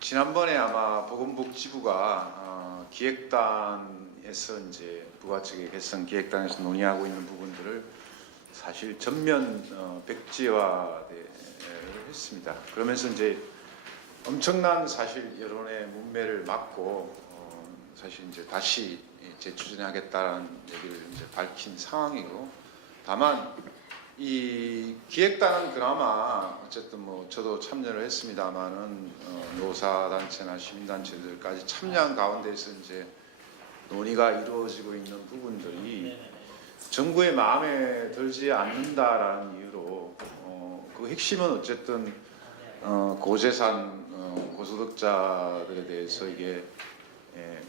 지난번에 아마 보건복지부가 기획단에서 이제 부가체계 개선 기획단에서 논의하고 있는 부분들을 사실 전면 백지화를 했습니다. 그러면서 이제 엄청난 사실 여론의 문매를 막고 사실 이제 다시 재추진하겠다는 얘기를 이제 밝힌 상황이고, 다만 이 기획단은 그나마 어쨌든 뭐 저도 참여를 했습니다만은 노사단체나 시민단체들까지 참여한 가운데서 이제 논의가 이루어지고 있는 부분들이 정부의 마음에 들지 않는다라는 이유로 그 핵심은 어쨌든 고재산 고소득자들에 대해서 이게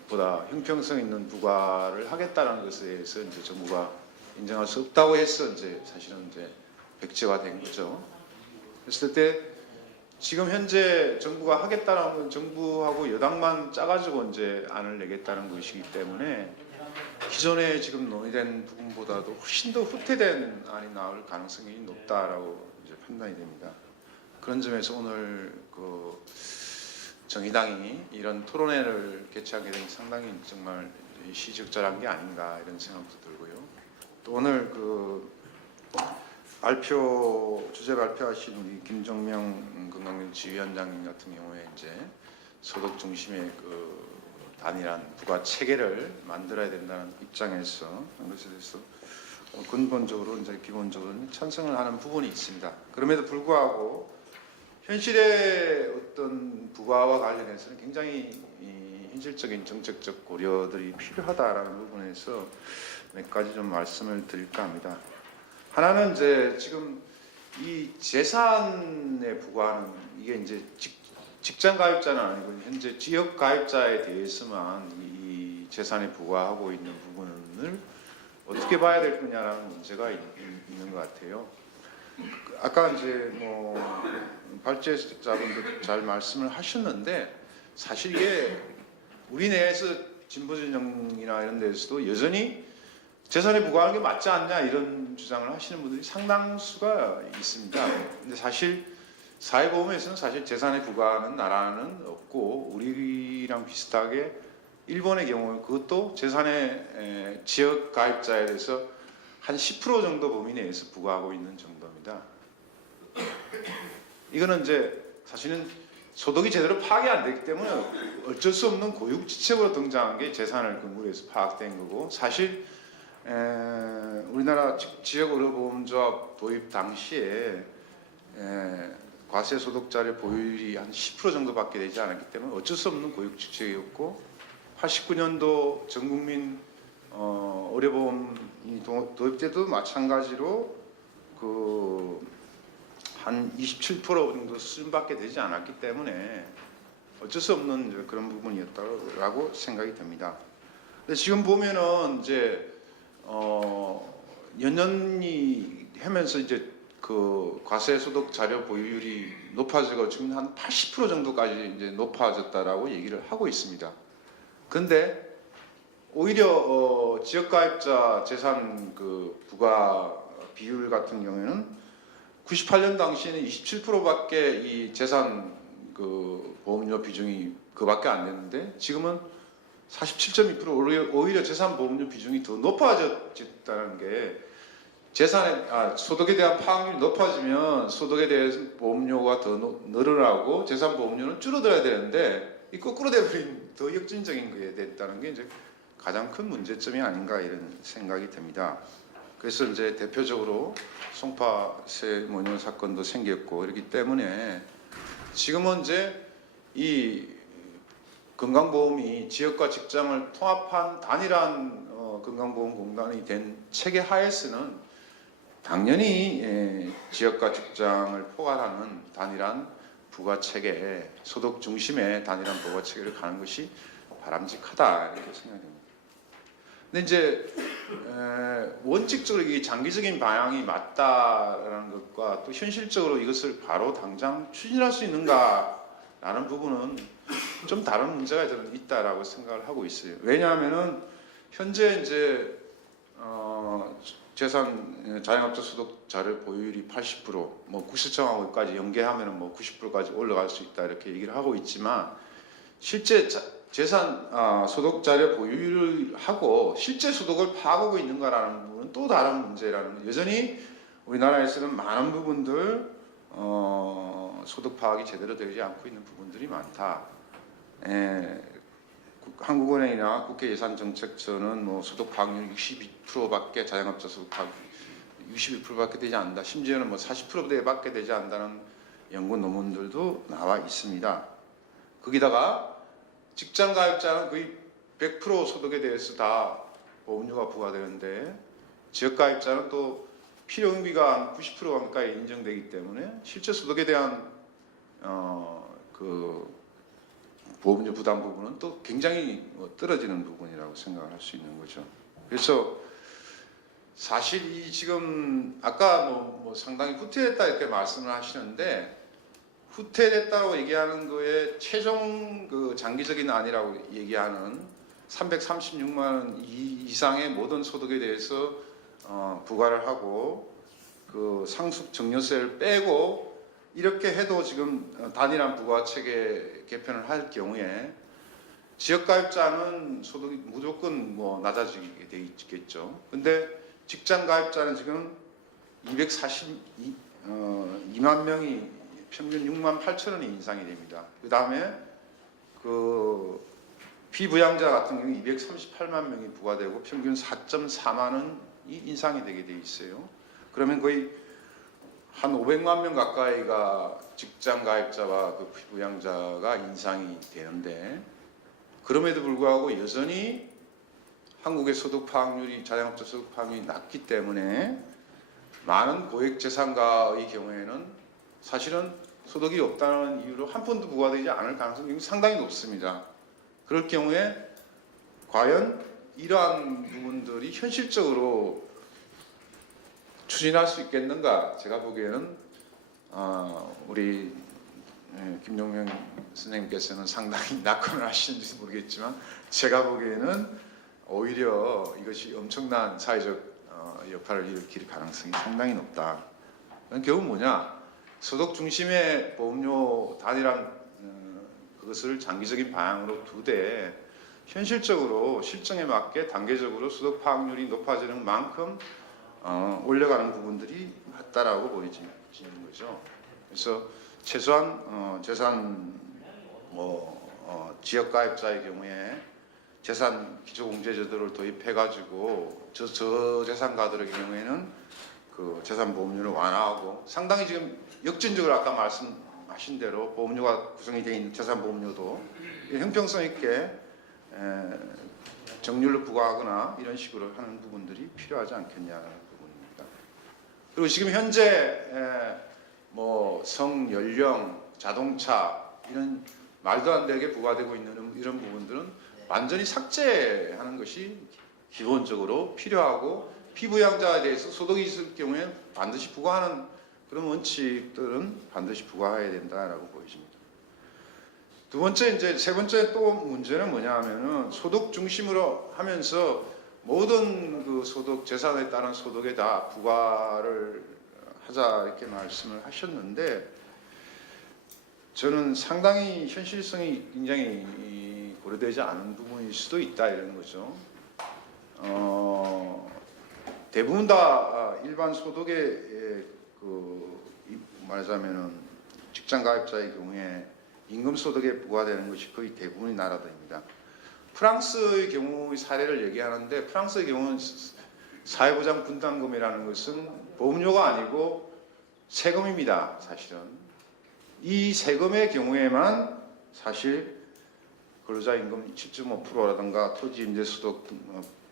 보다 형평성 있는 부과를 하겠다는 것에 대해서 이제 정부가 인정할 수 없다고 해서 이제 사실은 이제 백지화된 거죠. 그랬을 때 지금 현재 정부가 하겠다는 건 정부하고 여당만 짜가지고 이제 안을 내겠다는 것이기 때문에 기존에 지금 논의된 부분보다도 훨씬 더 후퇴된 안이 나올 가능성이 높다라고 이제 판단이 됩니다. 그런 점에서 오늘 그 정의당이 이런 토론회를 개최하게 된 게 상당히 정말 시적절한 게 아닌가 이런 생각도 들고요. 또 오늘 그 주제 발표하신 우리 김종명 건강정치위원장님 같은 경우에 이제 소득 중심의 그 단일한 부가 체계를 만들어야 된다는 입장에서 그것에 대해서 근본적으로 이제 기본적으로 찬성을 하는 부분이 있습니다. 그럼에도 불구하고 현실의 어떤 부가와 관련해서는 굉장히 현실적인 정책적 고려들이 필요하다라는 부분에서 몇 가지 좀 말씀을 드릴까 합니다. 하나는 이제 지금 이 재산의 부과는 이게 이제 직장 가입자는 아니고 현재 지역 가입자에 대해서만 이 재산에 부과하고 있는 부분을 어떻게 봐야 될 거냐라는 문제가 있는 것 같아요. 아까 이제 뭐 발제자분들 잘 말씀을 하셨는데 사실 이게 우리 내에서 진보진영이나 이런 데서도 여전히 재산에 부과하는 게 맞지 않냐 이런 주장을 하시는 분들이 상당수가 있습니다. 근데 사실 사회보험에서는 사실 재산에 부과하는 나라는 없고 우리랑 비슷하게 일본의 경우 그것도 재산의 지역 가입자에 대해서 한 10% 정도 범위 내에서 부과하고 있는 정도입니다. 이거는 이제 사실은 소득이 제대로 파악이 안 되기 때문에 어쩔 수 없는 고육지책으로 등장한 게 재산을 근거로 해서 파악된 거고, 사실 우리나라 지역의료보험조합 도입 당시에 과세소득자의 보유율이 한 10% 정도밖에 되지 않았기 때문에 어쩔 수 없는 고육지책이었고, 89년도 전국민 의료보험이 도입 때도 마찬가지로 한 27% 정도 수준밖에 되지 않았기 때문에 어쩔 수 없는 그런 부분이었다고 생각이 됩니다. 근데 지금 보면은 이제 연년이 하면서 이제 그 과세소득 자료 보유율이 높아지고 지금 한 80% 정도까지 이제 높아졌다라고 얘기를 하고 있습니다. 근데 오히려 지역가입자 재산 그 부과 비율 같은 경우에는 98년 당시에는 27%밖에 이 재산 그 보험료 비중이 그밖에 안 됐는데 지금은 47.2% 오히려 재산 보험료 비중이 더 높아졌다는 게 소득에 대한 파악률이 높아지면 소득에 대한 보험료가 더 늘어나고 재산 보험료는 줄어들어야 되는데 이 거꾸로 되버린 더 역진적인 거에 됐다는 게 이제 가장 큰 문제점이 아닌가 이런 생각이 듭니다. 그래서 이제 대표적으로 송파세 이런 사건도 생겼고 이렇기 때문에 지금은 이제 이 건강보험이 지역과 직장을 통합한 단일한 건강보험공단이 된 체계 하에서는 당연히 지역과 직장을 포괄하는 단일한 부가체계, 소득 중심의 단일한 부가체계를 가는 것이 바람직하다 이렇게 생각합니다. 근데 이제 원칙적으로 이 장기적인 방향이 맞다라는 것과 또 현실적으로 이것을 바로 당장 추진할 수 있는가라는 부분은 좀 다른 문제가 저는 있다라고 생각을 하고 있어요. 왜냐하면은 현재 이제 재산 자영업자 소득 자료 보유율이 80%, 뭐 국세청하고까지 연계하면은 뭐 90%까지 올라갈 수 있다 이렇게 얘기를 하고 있지만 실제 재산 소득 자료 보유율을 하고 실제 소득을 파악하고 있는가라는 부분은 또 다른 문제라는 거. 여전히 우리나라에서는 많은 부분들 소득 파악이 제대로 되지 않고 있는 부분들이 많다. 한국은행이나 국가예산정책처는 뭐 소득 파악률 62%밖에 자영업자 소득 파악 61%밖에 되지 않는다. 심지어는 뭐 40%대밖에 되지 않는다는 연구 논문들도 나와 있습니다. 거기다가 직장 가입자는 거의 100% 소득에 대해서 다 보험료가 부과되는데 지역 가입자는 또 필요경비가 90% 가까이 인정되기 때문에 실제 소득에 대한 그 보험료 부담 부분은 또 굉장히 떨어지는 부분이라고 생각을 할 수 있는 거죠. 그래서 사실 이 지금 아까 뭐 상당히 후퇴됐다 이렇게 말씀을 하시는데 후퇴됐다고 얘기하는 거에 최종 그 장기적인 안이라고 얘기하는 336만 원 이상의 모든 소득에 대해서 부과를 하고 그 상속 증여세를 빼고 이렇게 해도 지금 단일한 부가체계 개편을 할 경우에 지역가입자는 소득이 무조건 뭐 낮아지게 돼 있겠죠. 근데 직장가입자는 지금 242만 명이 평균 6만 8천 원이 인상이 됩니다. 그 다음에 그 피부양자 같은 경우 238만 명이 부과되고 평균 4.4만 원이 인상이 되게 돼 있어요. 그러면 거의 한 500만 명 가까이가 직장 가입자와 그 피부양자가 인상이 되는데 그럼에도 불구하고 여전히 한국의 소득 파악률이 자영업자 소득 파악률이 낮기 때문에 많은 고액재산가의 경우에는 사실은 소득이 없다는 이유로 한 푼도 부과되지 않을 가능성이 상당히 높습니다. 그럴 경우에 과연 이러한 부분들이 현실적으로 추진할 수 있겠는가? 제가 보기에는 우리 김용명 선생님께서는 상당히 낙관을 하시는지 모르겠지만 제가 보기에는 오히려 이것이 엄청난 사회적 여파를 일으킬 가능성이 상당히 높다. 결국 뭐냐? 소득 중심의 보험료 단일한 그것을 장기적인 방향으로 두되 현실적으로 실정에 맞게 단계적으로 소득 파악률이 높아지는 만큼 올려가는 부분들이 맞다라고 보여지는 거죠. 그래서 최소한 재산 지역 가입자의 경우에 재산 기초공제제도를 도입해가지고 저재산가들의 경우에는 그 재산 보험료를 완화하고 상당히 지금 역진적으로 아까 말씀하신 대로 보험료가 구성이 되어 있는 재산 보험료도 형평성 있게 정률로 부과하거나 이런 식으로 하는 부분들이 필요하지 않겠냐는 부분입니다. 그리고 지금 현재 뭐 성, 연령, 자동차 이런 말도 안 되게 부과되고 있는 이런 부분들은 완전히 삭제하는 것이 기본적으로 필요하고 피부양자에 대해서 소득이 있을 경우에 반드시 부과하는 그런 원칙들은 반드시 부과해야 된다라고 보여집니다. 두 번째 세 번째 또 문제는 뭐냐 하면은 소득 중심으로 하면서 모든 그 소득 재산에 따른 소득에 다 부과를 하자 이렇게 말씀을 하셨는데 저는 상당히 현실성이 굉장히 고려되지 않은 부분일 수도 있다 이런 거죠. 대부분 다 일반 소득에 그 말하자면은 직장 가입자의 경우에 임금 소득에 부과되는 것이 거의 대부분의 나라들입니다. 프랑스의 경우의 사례를 얘기하는데 프랑스의 경우는 사회보장 분담금이라는 것은 보험료가 아니고 세금입니다. 사실은 이 세금의 경우에만 사실 근로자 임금 7.5%라든가 토지 임대 소득,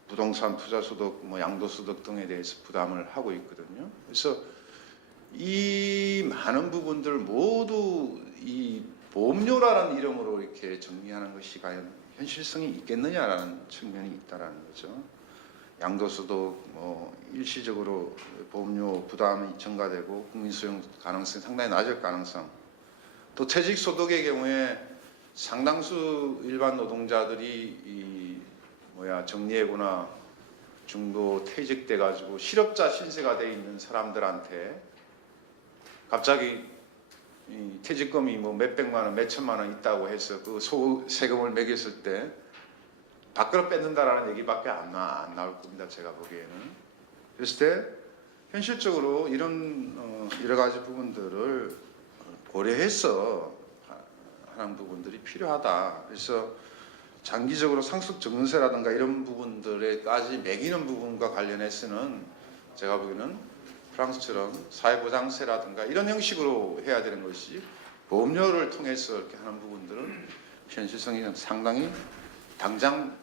부동산 투자 소득, 양도 소득 등에 대해서 부담을 하고 있거든요. 그래서 이 많은 부분들 모두 이 보험료라는 이름으로 이렇게 정리하는 것이 과연 현실성이 있겠느냐라는 측면이 있다라는 거죠. 양도소득 일시적으로 보험료 부담이 증가되고 국민 수용 가능성이 상당히 낮을 가능성. 또 퇴직 소득의 경우에 상당수 일반 노동자들이 정리해고나 중도 퇴직돼 가지고 실업자 신세가 돼 있는 사람들한테 갑자기 이 퇴직금이 뭐 몇백만 원, 몇천만 원 있다고 해서 그 세금을 매겼을 때 밖으로 뺏는다라는 얘기밖에 안 나올 겁니다. 제가 보기에는. 그랬을 때 현실적으로 이런 여러 가지 부분들을 고려해서 하는 부분들이 필요하다. 그래서 장기적으로 상속 증여세라든가 이런 부분들에까지 매기는 부분과 관련해서는 제가 보기에는 프랑스처럼 사회보장세라든가 이런 형식으로 해야 되는 것이 보험료를 통해서 이렇게 하는 부분들은 현실성이 상당히 당장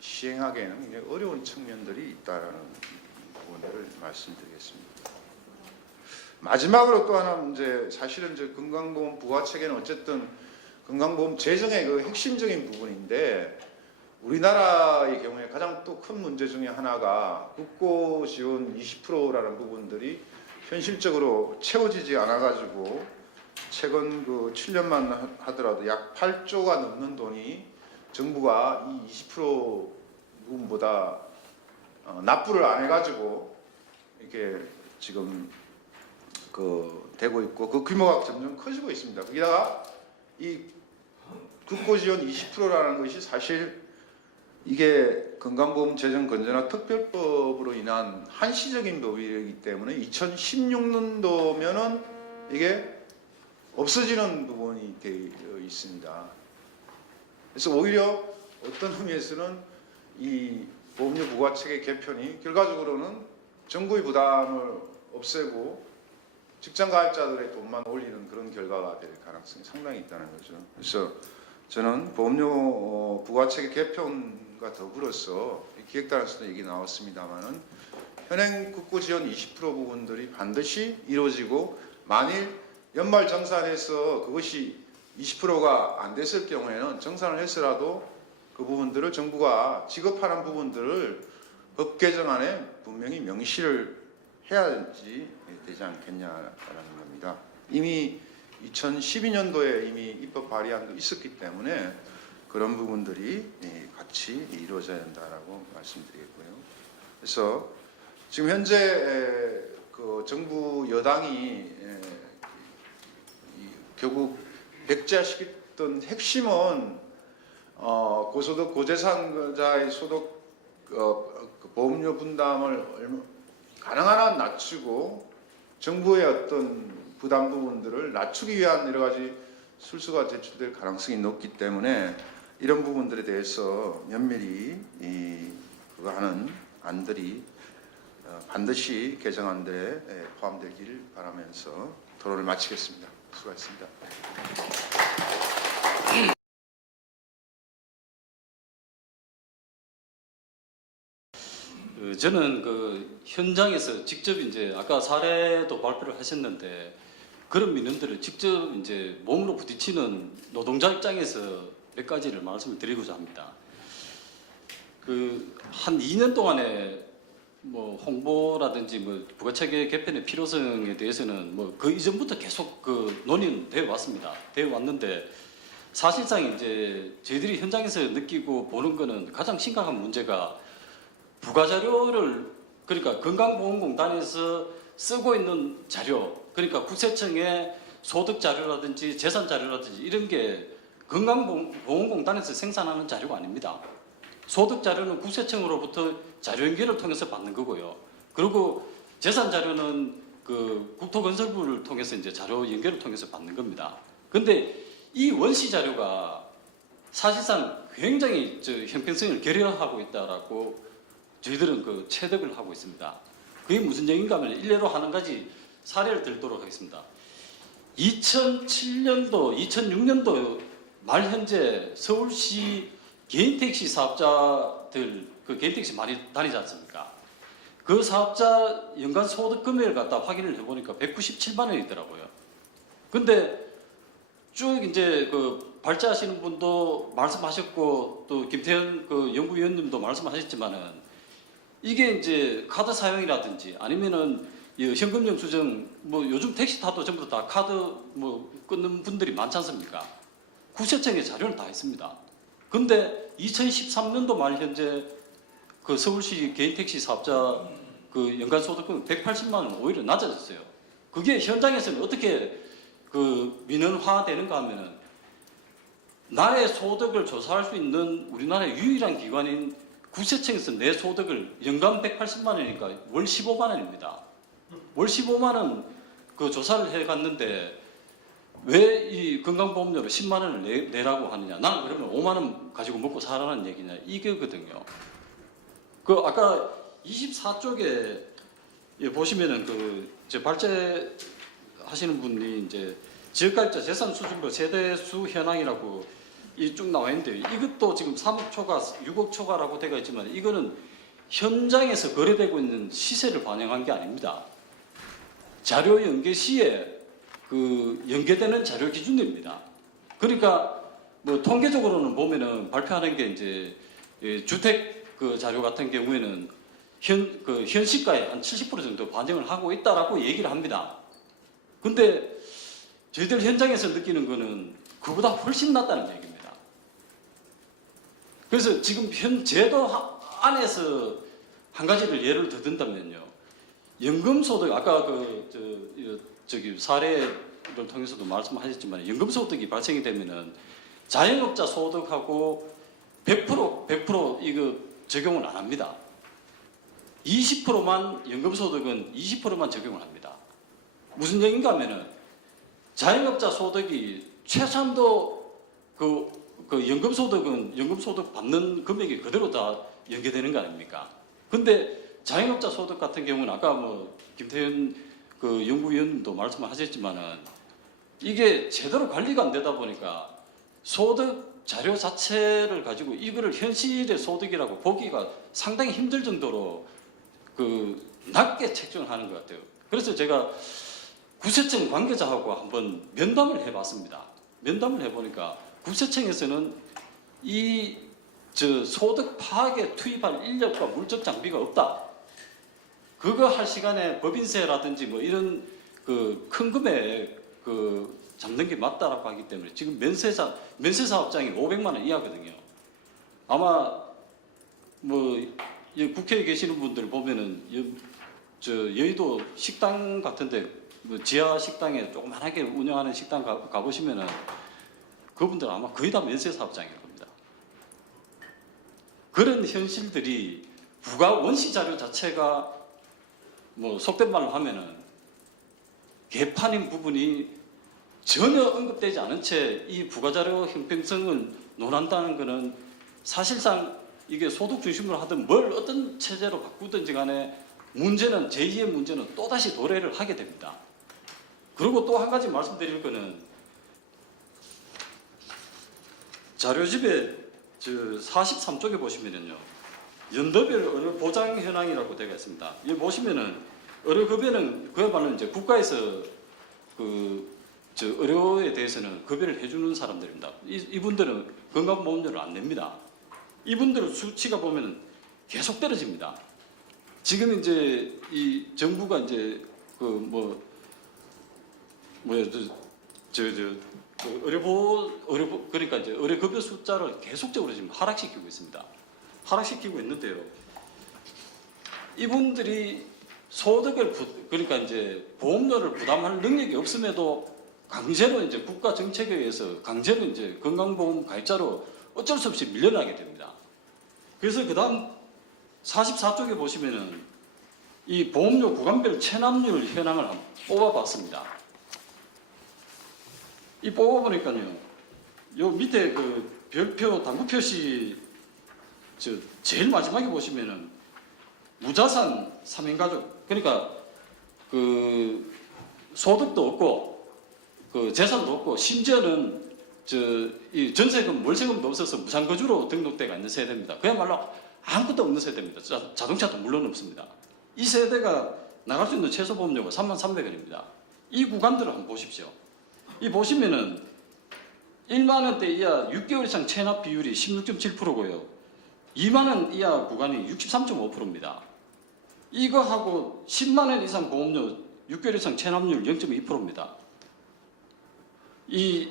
시행하기에는 굉장히 어려운 측면들이 있다는 부분들을 말씀드리겠습니다. 마지막으로 또 하나 이제 사실은 이제 건강보험 부가체계는 어쨌든 건강보험 재정의 그 핵심적인 부분인데 우리나라의 경우에 가장 또 큰 문제 중에 하나가 국고 지원 20%라는 부분들이 현실적으로 채워지지 않아 가지고 최근 그 7년만 하더라도 약 8조가 넘는 돈이 정부가 이 20% 부분보다 납부를 안 해가지고 이렇게 지금 그 되고 있고 그 규모가 점점 커지고 있습니다. 거기다가 이 국고지원 20%라는 것이 사실 이게 건강보험 재정 건전화 특별법으로 인한 한시적인 법이기 때문에 2016년도면은 이게 없어지는 부분이 되어 있습니다. 그래서 오히려 어떤 의미에서는 이 보험료 부과체계 개편이 결과적으로는 정부의 부담을 없애고 직장 가입자들의 돈만 올리는 그런 결과가 될 가능성이 상당히 있다는 거죠. 그래서 저는 보험료 부과체계 개편과 더불어서 기획단에서도 얘기 나왔습니다만은 현행 국고 지원 20% 부분들이 반드시 이루어지고 만일 연말 정산해서 그것이 20%가 안 됐을 경우에는 정산을 해서라도 그 부분들을 정부가 지급하는 부분들을 법 개정안에 분명히 명시를 해야지 되지 않겠냐라는 겁니다. 이미 2012년도에 이미 입법 발의안도 있었기 때문에 그런 부분들이 같이 이루어져야 된다라고 말씀드리겠고요. 그래서 지금 현재 그 정부 여당이 결국 백지화시켰던 핵심은 고소득 고재산자의 소득 보험료 분담을 가능한 한 낮추고 정부의 어떤 부담 부분들을 낮추기 위한 여러 가지 술수가 제출될 가능성이 높기 때문에 이런 부분들에 대해서 면밀히 그거 하는 안들이 반드시 개정안들에 포함되길 바라면서 토론을 마치겠습니다. 수고하셨습니다. 저는 그 현장에서 직접 이제 아까 사례도 발표를 하셨는데 그런 민원들을 직접 이제 몸으로 부딪히는 노동자 입장에서 몇 가지를 말씀을 드리고자 합니다. 그 한 2년 동안에 뭐 홍보라든지 뭐 부가체계 개편의 필요성에 대해서는 뭐 그 이전부터 계속 그 논의는 되어 왔습니다. 되어 왔는데 사실상 이제 저희들이 현장에서 느끼고 보는 거는 가장 심각한 문제가 부가자료를 그러니까 건강보험공단에서 쓰고 있는 자료 그러니까 국세청의 소득 자료라든지 재산 자료라든지 이런 게 건강보험공단에서 생산하는 자료가 아닙니다. 소득 자료는 국세청으로부터 자료 연결을 통해서 받는 거고요. 그리고 재산 자료는 그 국토건설부를 통해서 이제 자료 연결을 통해서 받는 겁니다. 근데 이 원시 자료가 사실상 굉장히 형평성을 결여하고 있다라고 저희들은 그 체득을 하고 있습니다. 그게 무슨 얘기인가 하면 일례로 한 가지 사례를 들도록 하겠습니다. 2007년도, 2006년도 말 현재 서울시 개인 택시 사업자들 그 개인 택시 많이 다니지 않습니까? 그 사업자 연간 소득 금액을 갖다 확인을 해보니까 197만 원이더라고요. 근데 쭉 이제 그 발제하시는 분도 말씀하셨고 또 김태현 그 연구위원님도 말씀하셨지만은 이게 이제 카드 사용이라든지 아니면은 현금 영수증 뭐 요즘 택시 타도 전부 다 카드 뭐 끊는 분들이 많지 않습니까? 국세청에 자료는 다 있습니다. 근데 2013년도 말 현재 그 서울시 개인 택시 사업자 그 연간 소득은 180만 원 오히려 낮아졌어요. 그게 현장에서는 어떻게 그 민원화되는가 하면은 나의 소득을 조사할 수 있는 우리나라의 유일한 기관인 구세청에서 내 소득을 연간 180만 원이니까 월 15만 원입니다. 월 15만 원 그 조사를 해갔는데 왜 이 건강보험료로 10만 원을 내라고 하느냐? 나는 그러면 5만 원 가지고 먹고 살아라는 얘기냐? 이거거든요. 그 아까 24쪽에 보시면은 그 발제하시는 분이 이제 지역가입자 재산 수준별 세대수 현황이라고 이 쭉 나와 있는데 이것도 지금 3억 초과, 6억 초과라고 되어 있지만 이거는 현장에서 거래되고 있는 시세를 반영한 게 아닙니다. 자료 연계 시에 그 연계되는 자료 기준입니다. 그러니까 뭐 통계적으로는 보면은 발표하는 게 이제 주택 그 자료 같은 경우에는 현 시가의 한 70% 정도 반영을 하고 있다라고 얘기를 합니다. 근데 저희들 현장에서 느끼는 거는 그보다 훨씬 낮다는 얘기입니다. 그래서 지금 현 제도 안에서 한 가지를 예를 더 든다면요. 연금소득 아까 저기 사례를 통해서도 말씀하셨지만 연금소득이 발생이 되면은 자영업자 소득하고 100% 이거 적용을 안 합니다. 20%만 연금소득은 20%만 적용을 합니다. 무슨 얘기인가 하면은 자영업자 소득이 최소한도 그 연금소득은 연금소득 받는 금액이 그대로 다 연계되는 거 아닙니까? 근데 자영업자 소득 같은 경우는 아까 뭐 김태현 그 연구위원도 말씀하셨지만은 이게 제대로 관리가 안 되다 보니까 소득 자료 자체를 가지고 이거를 현실의 소득이라고 보기가 상당히 힘들 정도로 그 낮게 책정을 하는 것 같아요. 그래서 제가 구세청 관계자하고 한번 면담을 해봤습니다. 면담을 해보니까 구세청에서는 이 소득 파악에 투입할 인력과 물적 장비가 없다. 그거 할 시간에 법인세라든지 뭐 이런 그 큰 금액 그 잡는 게 맞다라고 하기 때문에 지금 면세 사업장이 500만 원 이하거든요. 아마 뭐 국회에 계시는 분들 보면은 여의도 식당 같은데 뭐 지하 식당에 조그만하게 운영하는 식당 가보시면은 그분들 아마 거의 다 면세 사업장일 겁니다. 그런 현실들이 부가 원시 자료 자체가 뭐 속된 말로 하면은 개판인 부분이 전혀 언급되지 않은 채 이 부가자료 형평성을 논한다는 것은 사실상 이게 소득 중심으로 하든 뭘 어떤 체제로 바꾸든지 간에 문제는 제2의 문제는 또다시 도래를 하게 됩니다. 그리고 또 한 가지 말씀드릴 거는 자료집에 43쪽에 보시면은요. 연도별 의료 보장 현황이라고 되어 있습니다. 여기 보시면은 의료급여는 그야말로 이제 국가에서 의료에 대해서는 급여를 해주는 사람들입니다. 이분들은 건강보험료를 안 냅니다. 이분들 수치가 보면은 계속 떨어집니다. 지금 이제 이 정부가 이제 그러니까 이제 의료급여 숫자를 계속적으로 지금 하락시키고 있습니다. 하락시키고 있는데요. 이분들이 소득을 그러니까 이제 보험료를 부담할 능력이 없음에도 강제로 이제 국가 정책에 의해서 강제로 이제 건강보험 가입자로 어쩔 수 없이 밀려나게 됩니다. 그래서 그다음 44쪽에 보시면은 이 보험료 구간별 체납률 현황을 한번 뽑아봤습니다. 이 뽑아보니까요, 요 밑에 그 별표 당구 표시 제일 마지막에 보시면은 무자산 3인 가족, 그러니까 그 소득도 없고 그 재산도 없고 심지어는 이 전세금, 월세금도 없어서 무상거주로 등록대가 있는 세대입니다. 그야말로 아무것도 없는 세대입니다. 자동차도 물론 없습니다. 이 세대가 나갈 수 있는 최소 보험료가 33,300원입니다. 이 구간들을 한번 보십시오. 이 보시면은 1만 원대 이하 6개월 이상 체납 비율이 16.7%고요. 2만 원 이하 구간이 63.5%입니다. 이거하고 10만 원 이상 보험료 6개월 이상 체납률 0.2%입니다. 이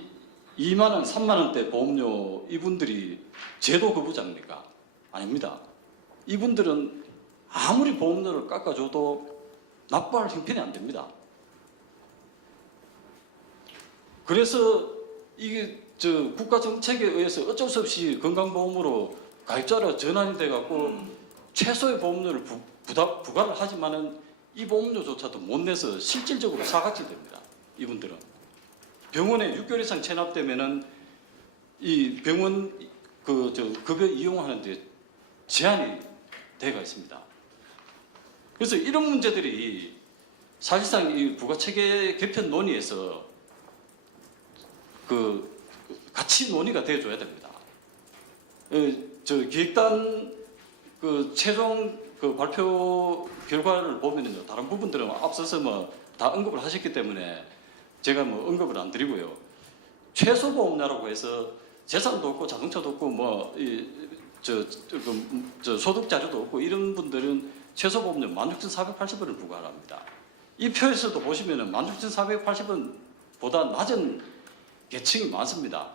2만 원, 3만 원대 보험료 이분들이 제도 거부자입니까? 아닙니다. 이분들은 아무리 보험료를 깎아줘도 납부할 형편이 안 됩니다. 그래서 이게 국가 정책에 의해서 어쩔 수 없이 건강보험으로 가입자로 전환이 돼갖고 최소의 보험료를 부과를 하지만은 이 보험료조차도 못 내서 실질적으로 사각지 됩니다. 이분들은 병원에 6개월 이상 체납되면은 이 병원 급여 이용하는데 제한이 되어 있습니다. 그래서 이런 문제들이 사실상 이 부가체계 개편 논의에서 같이 논의가 되어줘야 됩니다. 기획단 최종 발표 결과를 보면은요, 다른 부분들은 앞서서 다 언급을 하셨기 때문에 제가 언급을 안 드리고요. 최소 보험료라고 해서 재산도 없고 자동차도 없고 소득 자료도 없고 이런 분들은 최소 보험료 16,480원을 부과합니다. 이 표에서도 보시면은 16,480원보다 낮은 계층이 많습니다.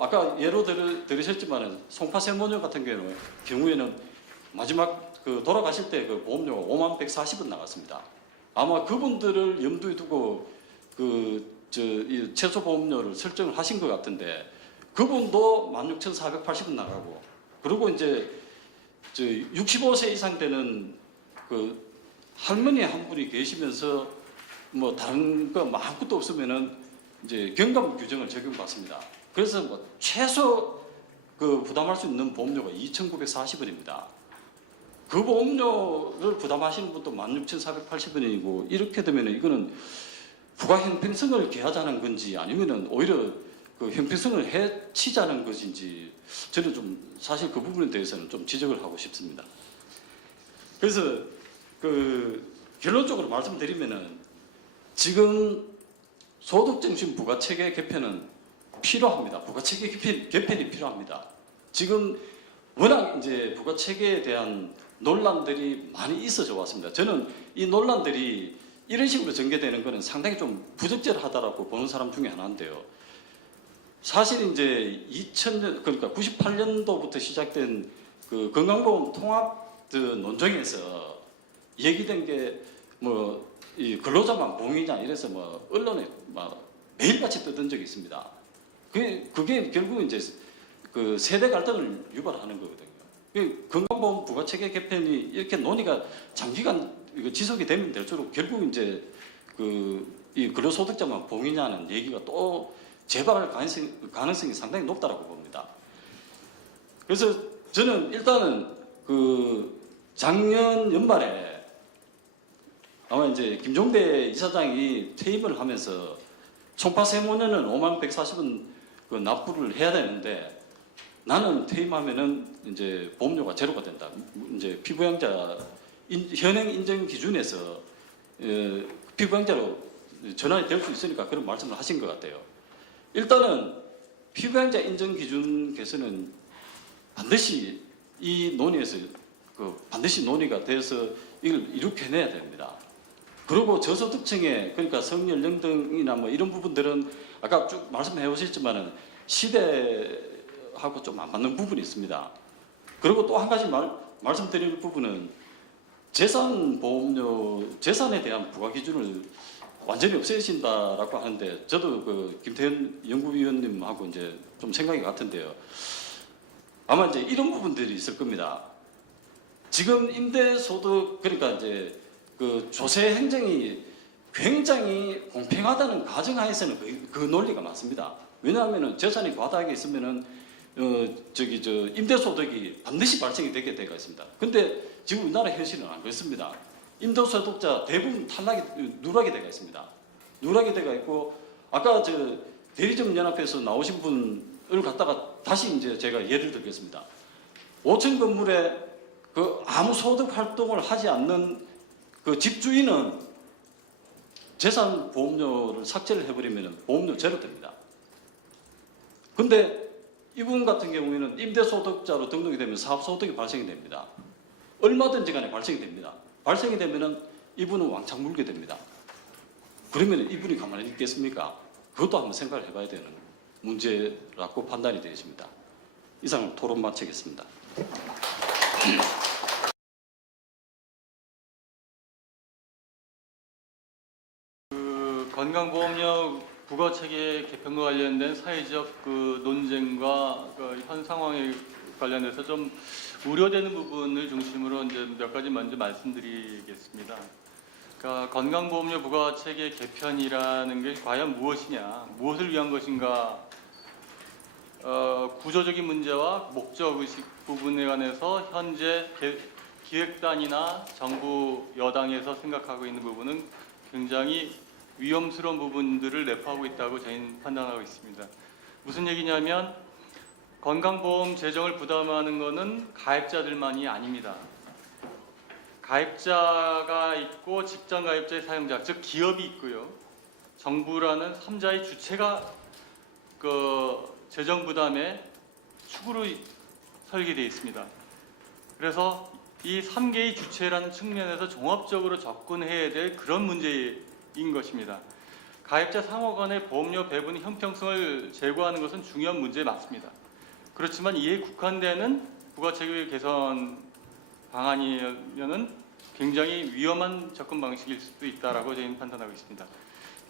아까 예로 들으셨지만은 송파세모녀 같은 경우에는 마지막 돌아가실 때 보험료가 51,140원 나갔습니다. 아마 그분들을 염두에 두고 이 최소 보험료를 설정을 하신 것 같은데 그분도 16,480원 나가고 그리고 이제 65세 이상 되는 할머니 한 분이 계시면서 다른 거 아무것도 없으면은 이제 경감 규정을 적용받습니다. 그래서 최소 부담할 수 있는 보험료가 2,940원입니다. 그 보험료를 부담하시는 분도 16,480원이고 이렇게 되면은 이거는 부가 형평성을 개하자는 건지 아니면은 오히려 형평성을 해치자는 것인지 저는 좀 사실 그 부분에 대해서는 좀 지적을 하고 싶습니다. 그래서 결론적으로 말씀드리면은 지금 소득정신 부가체계 개편은 필요합니다. 부가체계 개편이 필요합니다. 지금 워낙 이제 부가체계에 대한 논란들이 많이 있어져 왔습니다. 저는 이 논란들이 이런 식으로 전개되는 것은 상당히 좀 부적절하다라고 보는 사람 중에 하나인데요. 사실 이제 2000년 그러니까 98년도부터 시작된 건강보험 통합 논정에서 얘기된 게 이 근로자만 봉이냐 이래서 언론에 매일같이 뜨던 적이 있습니다. 그게 결국 이제 세대 갈등을 유발하는 거거든요. 건강보험 부가체계 개편이 이렇게 논의가 장기간 지속이 되면 될수록 결국 이제 이 근로소득자만 봉이냐는 얘기가 또 재발할 가능성이 상당히 높다라고 봅니다. 그래서 저는 일단은 작년 연말에 아마 이제 김종대 이사장이 퇴임을 하면서 송파세모녀는 51,140원 납부를 해야 되는데 나는 퇴임하면은 이제 보험료가 제로가 된다. 이제 피부양자 현행 인정 기준에서 피부양자로 전환이 될 수 있으니까 그런 말씀을 하신 것 같아요. 일단은 피부양자 인정 기준 개선은 반드시 이 논의에서 반드시 논의가 돼서 이걸 이룩해내야 됩니다. 그리고 저소득층에 그러니까 성연령등이나 이런 부분들은 아까 쭉 말씀해 오셨지만은 시대하고 좀 안 맞는 부분이 있습니다. 그리고 또 한 가지 말씀드릴 부분은 재산에 대한 부과 기준을 완전히 없애신다라고 하는데 저도 김태현 연구위원님하고 이제 좀 생각이 같은데요. 아마 이제 이런 부분들이 있을 겁니다. 지금 임대소득 그러니까 이제 조세 행정이 굉장히 공평하다는 가정하에서는 그 논리가 맞습니다. 왜냐하면은 재산이 바닥에 있으면은 임대소득이 반드시 발생이 되게 되어 있습니다. 근데 지금 우리나라 현실은 안 그렇습니다. 임대소득자 대부분 누락이 되어 있습니다. 누락이 되어 있고 아까 대리점 연합회에서 나오신 분을 갖다가 다시 이제 제가 예를 들겠습니다. 5층 건물에 아무 소득 활동을 하지 않는 집주인은 재산 보험료를 삭제를 해버리면 보험료 제로 됩니다. 근데 이분 같은 경우에는 임대소득자로 등록이 되면 사업소득이 발생이 됩니다. 얼마든지 간에 발생이 됩니다. 발생이 되면은 이분은 왕창 물게 됩니다. 그러면 이분이 가만히 있겠습니까? 그것도 한번 생각을 해봐야 되는 문제라고 판단이 되십니다. 이상 토론 마치겠습니다. 건강보험료 부가체계 개편과 관련된 사회적 논쟁과 현 상황에 관련해서 좀 우려되는 부분을 중심으로 이제 몇 가지 먼저 말씀드리겠습니다. 그러니까 건강보험료 부가체계 개편이라는 게 과연 무엇이냐, 무엇을 위한 것인가, 구조적인 문제와 목적 의식 부분에 관해서 현재 기획단이나 정부 여당에서 생각하고 있는 부분은 굉장히 위험스러운 부분들을 내포하고 있다고 저희는 판단하고 있습니다. 무슨 얘기냐면 건강보험 재정을 부담하는 것은 가입자들만이 아닙니다. 가입자가 있고 직장 가입자의 사용자, 즉 기업이 있고요. 정부라는 3자의 주체가 재정 부담의 축으로 설계되어 있습니다. 그래서 이 3개의 주체라는 측면에서 종합적으로 접근해야 될 그런 문제인 것입니다. 가입자 상호 간의 보험료 배분 형평성을 제고하는 것은 중요한 문제 맞습니다. 그렇지만 이에 국한되는 부가체계 개선 방안이면은 굉장히 위험한 접근 방식일 수도 있다라고 저희는 판단하고 있습니다.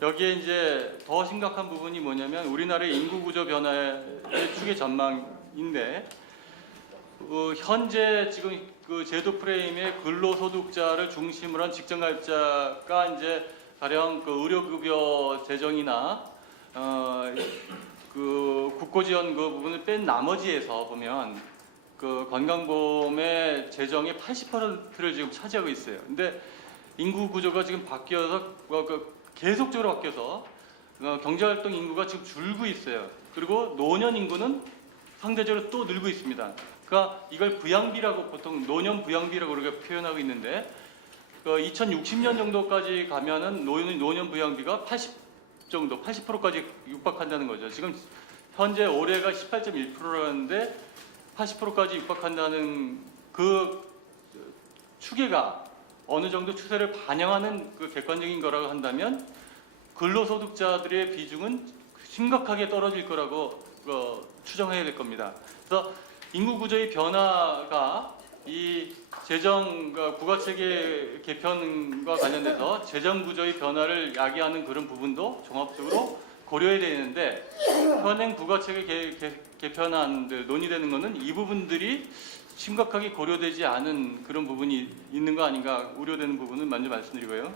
여기에 이제 더 심각한 부분이 뭐냐면 우리나라의 인구 구조 변화의 추계 전망인데 현재 지금 제도 프레임의 근로소득자를 중심으로 한 직장가입자가 이제 가령 의료급여 재정이나 국고지원 부분을 뺀 나머지에서 보면 건강보험의 재정의 80%를 지금 차지하고 있어요. 근데 인구 구조가 지금 바뀌어서 계속적으로 바뀌어서 경제활동 인구가 지금 줄고 있어요. 그리고 노년 인구는 상대적으로 또 늘고 있습니다. 그러니까 이걸 부양비라고 보통 노년 부양비라고 우리가 표현하고 있는데 2060년 정도까지 가면은 노년 부양비가 80%까지 육박한다는 거죠. 지금 현재 올해가 18.1%라는데 80%까지 육박한다는 그 추계가 어느 정도 추세를 반영하는 객관적인 거라고 한다면 근로소득자들의 비중은 심각하게 떨어질 거라고 추정해야 될 겁니다. 그래서 인구 구조의 변화가 이 재정 부가체계 개편과 관련돼서 재정 구조의 변화를 야기하는 그런 부분도 종합적으로 고려해야 되는데 현행 부가체계 개편안들 논의되는 것은 이 부분들이 심각하게 고려되지 않은 그런 부분이 있는 거 아닌가 우려되는 부분은 먼저 말씀드리고요.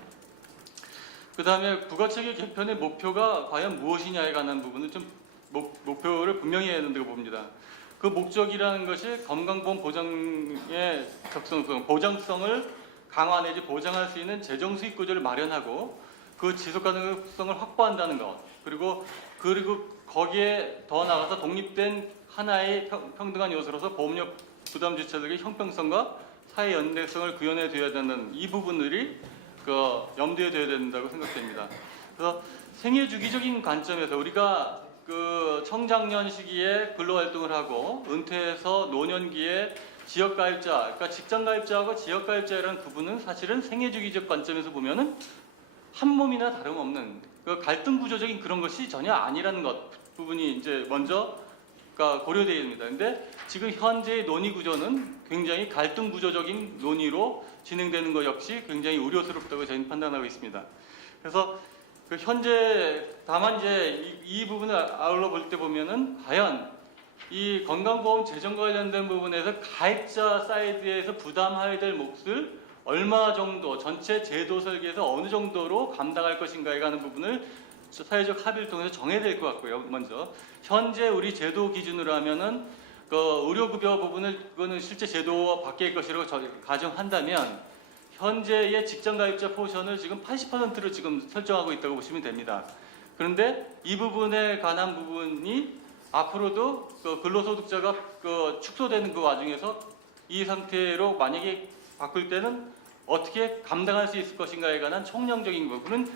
그 다음에 부가체계 개편의 목표가 과연 무엇이냐에 관한 부분은 좀 목표를 분명히 해야 된다고 봅니다. 그 목적이라는 것이 건강보험 보장의 적성성, 보장성을 강화 내지 보장할 수 있는 재정 수익 구조를 마련하고 그 지속 가능성을 확보한다는 것, 그리고 거기에 더 나아가서 독립된 하나의 평등한 요소로서 보험료 부담 주체들의 형평성과 사회 연대성을 구현해 둬야 되는 이 부분들이 염두에 둬야 된다고 생각됩니다. 그래서 생애 주기적인 관점에서 우리가 청장년 시기에 근로활동을 하고 은퇴해서 노년기에 지역가입자, 그러니까 직장가입자하고 지역가입자라는 구분은 사실은 생애주기적 관점에서 보면은 한 몸이나 다름없는 갈등 구조적인 그런 것이 전혀 아니라는 부분이 이제 먼저 고려되어야 됩니다. 근데 지금 현재의 논의 구조는 굉장히 갈등 구조적인 논의로 진행되는 것 역시 굉장히 우려스럽다고 저희는 판단하고 있습니다. 그래서 현재 다만 이제 이 부분을 아울러 볼 때 보면은 과연 이 건강보험 재정과 관련된 부분에서 가입자 사이드에서 부담해야 될 몫을 얼마 정도 전체 제도 설계에서 어느 정도로 감당할 것인가에 관한 부분을 사회적 합의를 통해서 정해야 될 것 같고요. 먼저 현재 우리 제도 기준으로 하면은 의료급여 부분을 그거는 실제 제도 밖의 것이라고 가정한다면 현재의 직장가입자 포션을 지금 80%를 지금 설정하고 있다고 보시면 됩니다. 그런데 이 부분에 관한 부분이 앞으로도 근로소득자가 축소되는 그 와중에서 이 상태로 만약에 바꿀 때는 어떻게 감당할 수 있을 것인가에 관한 총량적인 부분은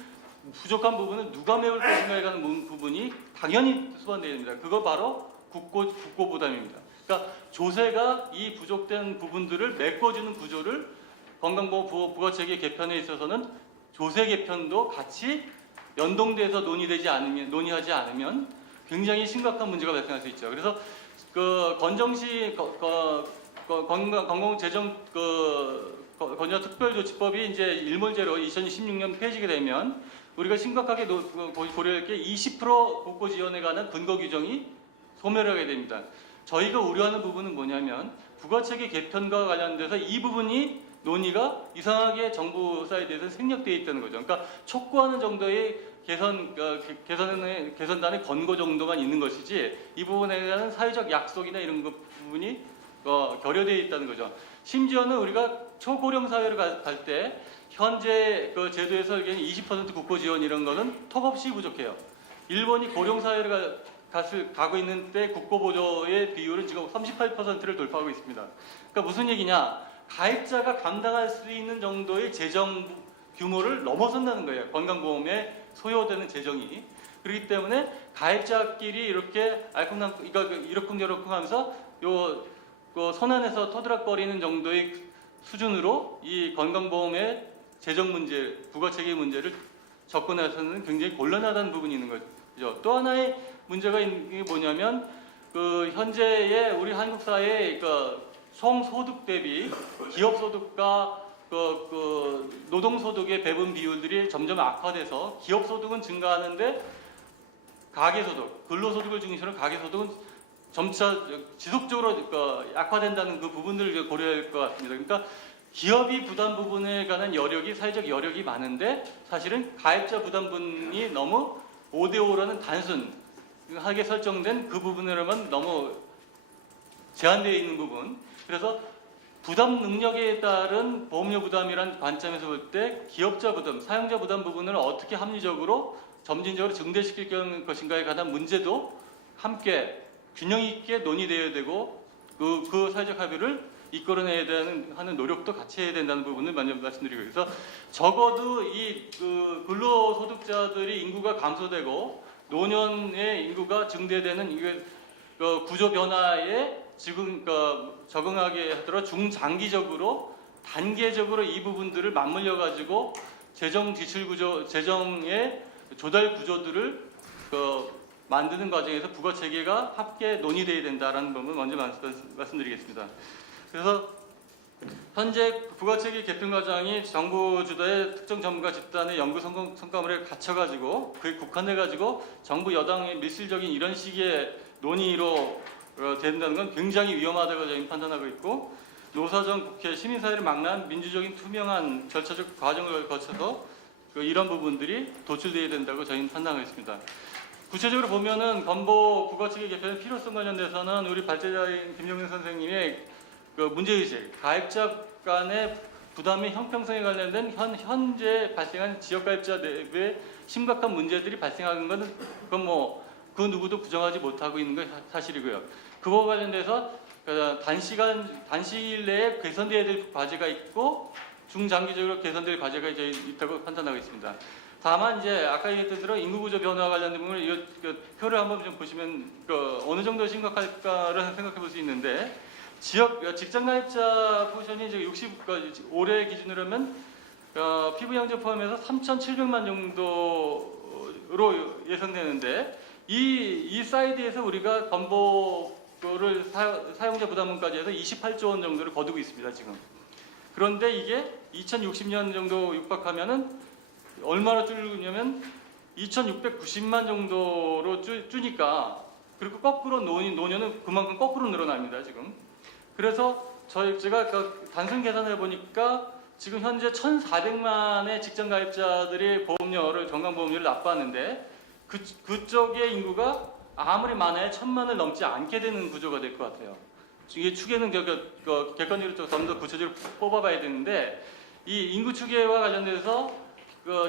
부족한 부분은 누가 메울 것인가에 관한 부분이 당연히 수반되어야 됩니다. 그거 바로 국고 부담입니다. 그러니까 조세가 이 부족된 부분들을 메꿔주는 구조를 건강보험 부가체계 개편에 있어서는 조세 개편도 같이 연동돼서 논의하지 않으면 굉장히 심각한 문제가 발생할 수 있죠. 그래서 건정시 건강재정 건전 특별조치법이 이제 일몰제로 2016년 폐지가 되면 우리가 심각하게 고려할 게 20% 국고 지원에 관한 근거 규정이 소멸하게 됩니다. 저희가 우려하는 부분은 뭐냐면 부가체계 개편과 관련돼서 이 부분이 논의가 이상하게 정부 사이드에서 생략되어 있다는 거죠. 그러니까 촉구하는 정도의 개선단의 권고 정도만 있는 것이지 이 부분에 대한 사회적 약속이나 이런 부분이 결여되어 있다는 거죠. 심지어는 우리가 초고령 사회를 갈 때 현재 그 제도에서 20% 국고 지원 이런 거는 턱없이 부족해요. 일본이 고령 사회를 가고 있는 때 국고 보조의 비율은 지금 38%를 돌파하고 있습니다. 그러니까 무슨 얘기냐? 가입자가 감당할 수 있는 정도의 재정 규모를 넘어선다는 거예요. 건강보험에 소요되는 재정이. 그렇기 때문에 가입자끼리 이렇게 이러쿵저러쿵 하면서 선안에서 터드락거리는 정도의 수준으로 이 건강보험의 재정 문제, 부가체계 문제를 접근해서는 굉장히 곤란하다는 부분이 있는 거죠. 또 하나의 문제가 있는 게 뭐냐면 그 현재의 우리 한국 사회의 총 소득 대비 기업 소득과 노동 소득의 배분 비율들이 점점 악화돼서 기업 소득은 증가하는데 가계 소득, 근로 소득을 중심으로 가계 소득은 점차 지속적으로 약화된다는 그 부분들을 고려할 것 같습니다. 그러니까 기업이 부담 부분에 관한 여력이 사회적 여력이 많은데 사실은 가입자 부담분이 너무 5대5라는 단순하게 설정된 그 부분으로만 너무 제한되어 있는 부분. 그래서 부담 능력에 따른 보험료 부담이라는 관점에서 볼 때 기업자 부담, 사용자 부담 부분을 어떻게 합리적으로 점진적으로 증대시킬 것인가에 관한 문제도 함께 균형 있게 논의되어야 되고 그 사회적 합의를 이끌어내야 하는 노력도 같이 해야 된다는 부분을 먼저 말씀드리고 그래서 적어도 이 근로소득자들이 인구가 감소되고 노년의 인구가 증대되는 이게 구조 변화에 지금 적응하게 하더라도 중장기적으로 단계적으로 이 부분들을 맞물려 가지고 재정 지출 구조, 재정의 조달 구조들을 만드는 과정에서 부가 체계가 함께 논의돼야 된다라는 부분을 먼저 말씀드리겠습니다. 그래서 현재 부가체계 개편 과정이 정부 주도의 특정 전문가 집단의 연구 성과물에 갇혀가지고 그에 국한돼가지고 정부 여당의 밀실적인 이런 식의 논의로 된다는 건 굉장히 위험하다고 저희는 판단하고 있고 노사정 국회 시민사회를 막는 민주적인 투명한 절차적 과정을 거쳐서 이런 부분들이 도출돼야 된다고 저희는 판단하고 있습니다. 구체적으로 보면은 건보 부가체계 개편의 필요성 관련돼서는 우리 발제자인 김정근 선생님의 문제의식, 가입자 간의 부담의 형평성에 관련된 현재 발생한 지역가입자 내부의 심각한 문제들이 발생하는 것은 그건 그 누구도 부정하지 못하고 있는 게 사실이고요. 그와 관련돼서 단시일 내에 개선돼야 될 과제가 있고 중장기적으로 개선될 과제가 이제 있다고 판단하고 있습니다. 다만 이제 아까 얘기했던 대로 인구구조 변화와 관련된 부분을 이 표를 한번 좀 보시면 어느 정도 심각할까를 생각해 볼 수 있는데 직장가입자 포션이 이제 올해 기준으로 하면 피부양자 포함해서 3,700만 정도로 예상되는데 이 사이드에서 우리가 건보를 사용자 부담금까지 해서 28조 원 정도를 거두고 있습니다 지금. 그런데 이게 2060년 정도 육박하면은 얼마나 줄냐면 2,690만 정도로 줄니까 그리고 거꾸로 노년은 그만큼 거꾸로 늘어납니다 지금. 그래서 제가 단순 계산해 보니까 지금 현재 1,400만의 직장 가입자들이 보험료를 건강보험료를 납부하는데 그쪽의 인구가 아무리 많아야 1,000만을 넘지 않게 되는 구조가 될 것 같아요. 이게 추계는 객관적으로 좀 더 구체적으로 뽑아봐야 되는데 이 인구 추계와 관련돼서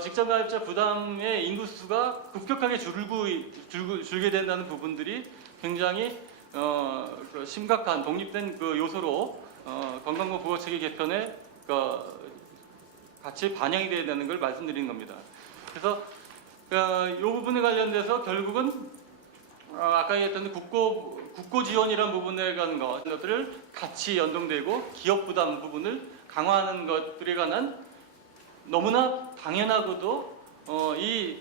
직장 가입자 부담의 인구수가 급격하게 줄게 된다는 부분들이 굉장히 심각한 독립된 요소로 건강보험 부가체계 개편에 같이 반영이 되어야 되는 걸 말씀드리는 겁니다. 그래서 이 부분에 관련돼서 결국은 아까 얘기했던 국고 지원이라는 부분에 관한 것들을 같이 연동되고 기업 부담 부분을 강화하는 것들에 관한 너무나 당연하고도 이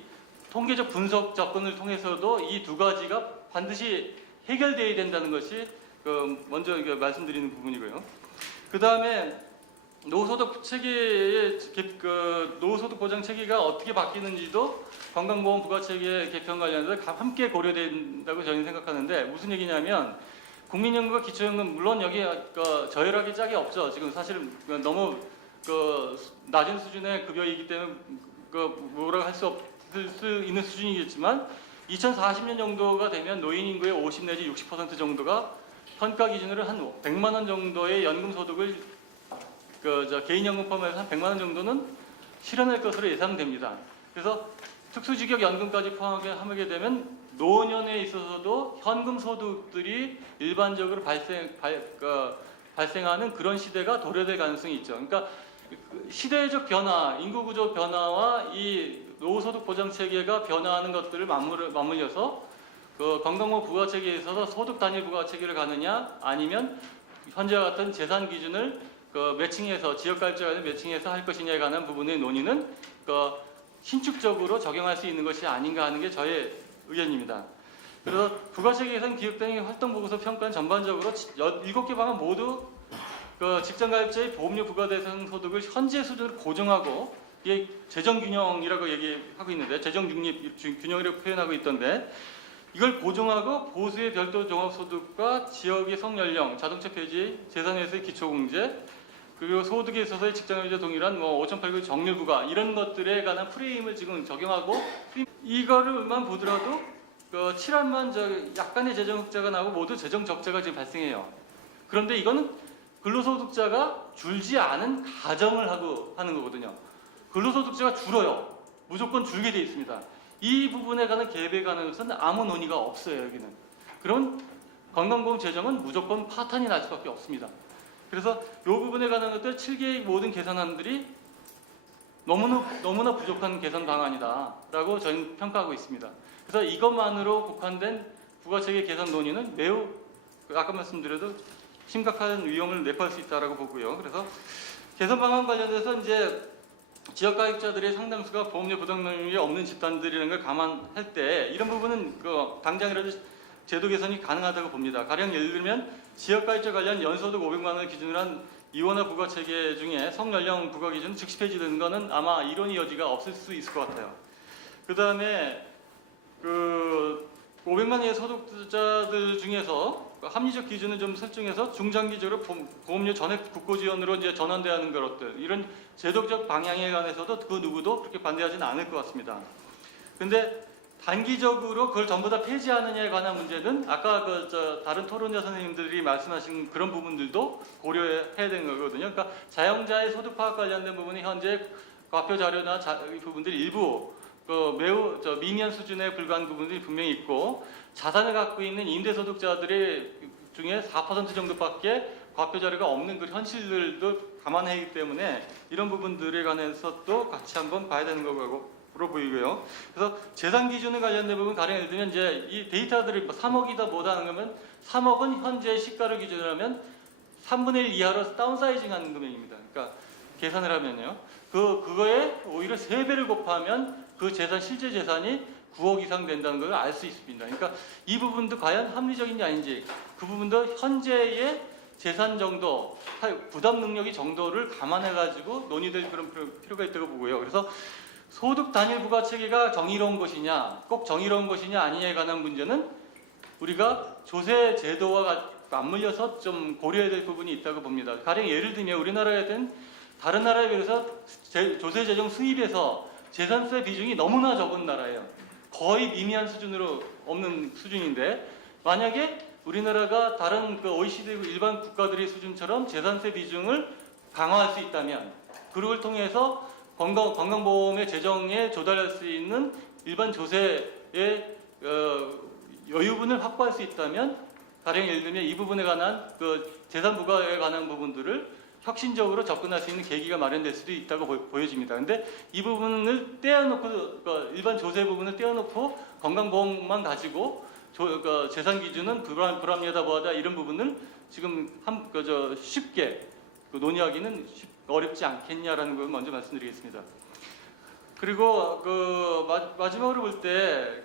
통계적 분석 접근을 통해서도 이 두 가지가 반드시 해결되어야 된다는 것이 먼저 말씀드리는 부분이고요. 그 다음에 노후소득 체계의 노후소득 보장 체계가 어떻게 바뀌는지도 건강보험 부가체계 개편 관련해서 함께 고려된다고 저희는 생각하는데, 무슨 얘기냐면 국민연금과 기초연금 물론 여기 저열하게 짝이 없죠. 지금 사실 너무 낮은 수준의 급여이기 때문에 뭐라고 할 수 없을 수 있는 수준이겠지만 2040년 정도가 되면 노인 인구의 50 내지 60% 정도가 평가 기준으로 한 100만 원 정도의 연금 소득을 개인연금 포함해서 한 100만 원 정도는 실현할 것으로 예상됩니다. 그래서 특수직역 연금까지 포함하게 되면 노년에 있어서도 현금 소득들이 일반적으로 발생하는 그런 시대가 도래될 가능성이 있죠. 그러니까 시대적 변화, 인구 구조 변화와 이 노후소득 보장 체계가 변화하는 것들을 맞물려서 건강보험 부가 체계에 있어서 소득 단일 부가 체계를 가느냐, 아니면 현재와 같은 재산 기준을 매칭해서 지역가입자간에 매칭해서 할 것이냐에 관한 부분의 논의는 신축적으로 적용할 수 있는 것이 아닌가 하는 게 저의 의견입니다. 그래서 부가체계에서는 기획단위 활동보고서 평가는 전반적으로 7개 방안 모두 직장가입자의 보험료 부과대상 소득을 현재 수준으로 고정하고, 이게 재정균형이라고 얘기하고 있는데, 재정중립균형이라고 표현하고 있던데, 이걸 고정하고 보수의 별도 종합소득과 지역의 성연령, 자동차 폐지, 재산회수의 기초공제, 그리고 소득에 있어서의 직장가입자 동일한 5,800 정률 부과, 이런 것들에 관한 프레임을 지금 적용하고, 이거를만 보더라도 7월만 약간의 재정 흑자가 나고 모두 재정 적자가 지금 발생해요. 그런데 이거는 근로소득자가 줄지 않은 가정을 하는 거거든요. 근로소득자가 줄어요. 무조건 줄게 돼 있습니다. 이 부분에 관한 갭에 관해서는 아무 논의가 없어요. 여기는. 그런 건강보험 재정은 무조건 파탄이 날 수밖에 없습니다. 그래서 이 부분에 관한 것들 7개의 모든 계산안들이 너무나 부족한 계산 방안이다라고 저희는 평가하고 있습니다. 그래서 이것만으로 국한된 부가체계 계산 논의는 매우 아까 말씀드려도 심각한 위험을 내포할 수 있다라고 보고요. 그래서 개선 방안 관련해서 이제 지역가입자들의 상당수가 보험료 부담 능력이 없는 집단들이라는 걸 감안할 때 이런 부분은 당장이라도 제도 개선이 가능하다고 봅니다. 가령 예를 들면 지역가입자 관련 연소득 500만 원을 기준으로 한 이원화 부가체계 중에 성연령 부과 기준 즉시 폐지되는 것은 아마 이론의 여지가 없을 수 있을 것 같아요. 그 다음에 500만 원의 소득자들 중에서 합리적 기준을 좀 설정해서 중장기적으로 보험료 전액 국고 지원으로 이제 전환되는 것들, 이런 제도적 방향에 관해서도 그 누구도 그렇게 반대하지는 않을 것 같습니다. 근데 단기적으로 그걸 전부 다 폐지하느냐에 관한 문제는 아까 다른 토론자 선생님들이 말씀하신 그런 부분들도 고려해야 되는 거거든요. 그러니까 자영자의 소득 파악 관련된 부분이 현재 과표 자료나 이 부분들이 일부 매우 미미한 수준에 불과한 부분들이 분명히 있고, 자산을 갖고 있는 임대소득자들의 중에 4% 정도밖에 과표 자료가 없는 그 현실들도 감안해야 하기 때문에 이런 부분들에 관해서 또 같이 한번 봐야 되는 거고 보이고요. 그래서 재산 기준에 관련된 부분, 가령 예를 들면 이제 이 데이터들을 3억이다 뭐다 하는 거면 3억은 현재 시가를 기준으로 하면 3분의 1 이하로 다운사이징하는 금액입니다. 그러니까 계산을 하면요. 그거에 오히려 3배를 곱하면 그 실제 재산이 9억 이상 된다는 걸 알 수 있습니다. 그러니까 이 부분도 과연 합리적인지 아닌지, 그 부분도 현재의 재산 정도, 부담 능력이 정도를 감안해가지고 논의될 그런 필요가 있다고 보고요. 그래서 소득 단일 부가 체계가 정의로운 것이냐, 꼭 정의로운 것이냐 아니냐에 관한 문제는 우리가 조세 제도와 맞물려서 좀 고려해야 될 부분이 있다고 봅니다. 가령 예를 들면 우리나라에 다른 나라에 비해서 조세 재정 수입에서 재산세 비중이 너무나 적은 나라예요. 거의 미미한 수준으로 없는 수준인데, 만약에 우리나라가 다른 OECD 일반 국가들의 수준처럼 재산세 비중을 강화할 수 있다면, 그걸 통해서 건강보험의 재정에 조달할 수 있는 일반 조세의 여유분을 확보할 수 있다면, 가령 예를 들면 이 부분에 관한 재산 부과에 관한 부분들을 혁신적으로 접근할 수 있는 계기가 마련될 수도 있다고 보여집니다. 그런데 이 부분을 떼어놓고, 일반 조세 부분을 떼어놓고 건강보험만 가지고 재산 기준은 불합리하다 뭐하다 이런 부분을 지금 쉽게 논의하기는 어렵지 않겠냐라는 걸 먼저 말씀드리겠습니다. 그리고 마지막으로 볼 때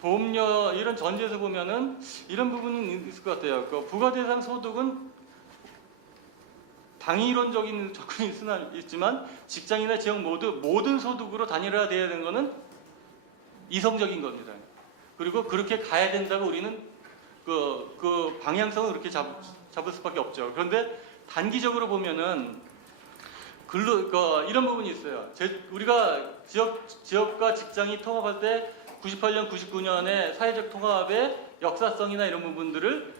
보험료 이런 전제에서 보면은 이런 부분은 있을 것 같아요. 부가대상 소득은 당위론적인 접근이 있지만 직장이나 지역 모두 모든 소득으로 단일화돼야 되는 것은 이성적인 겁니다. 그리고 그렇게 가야 된다고 우리는 그 방향성을 그렇게 잡을 수밖에 없죠. 그런데 단기적으로 보면은 이런 부분이 있어요. 우리가 지역과 직장이 통합할 때 98년, 99년에 사회적 통합의 역사성이나 이런 부분들을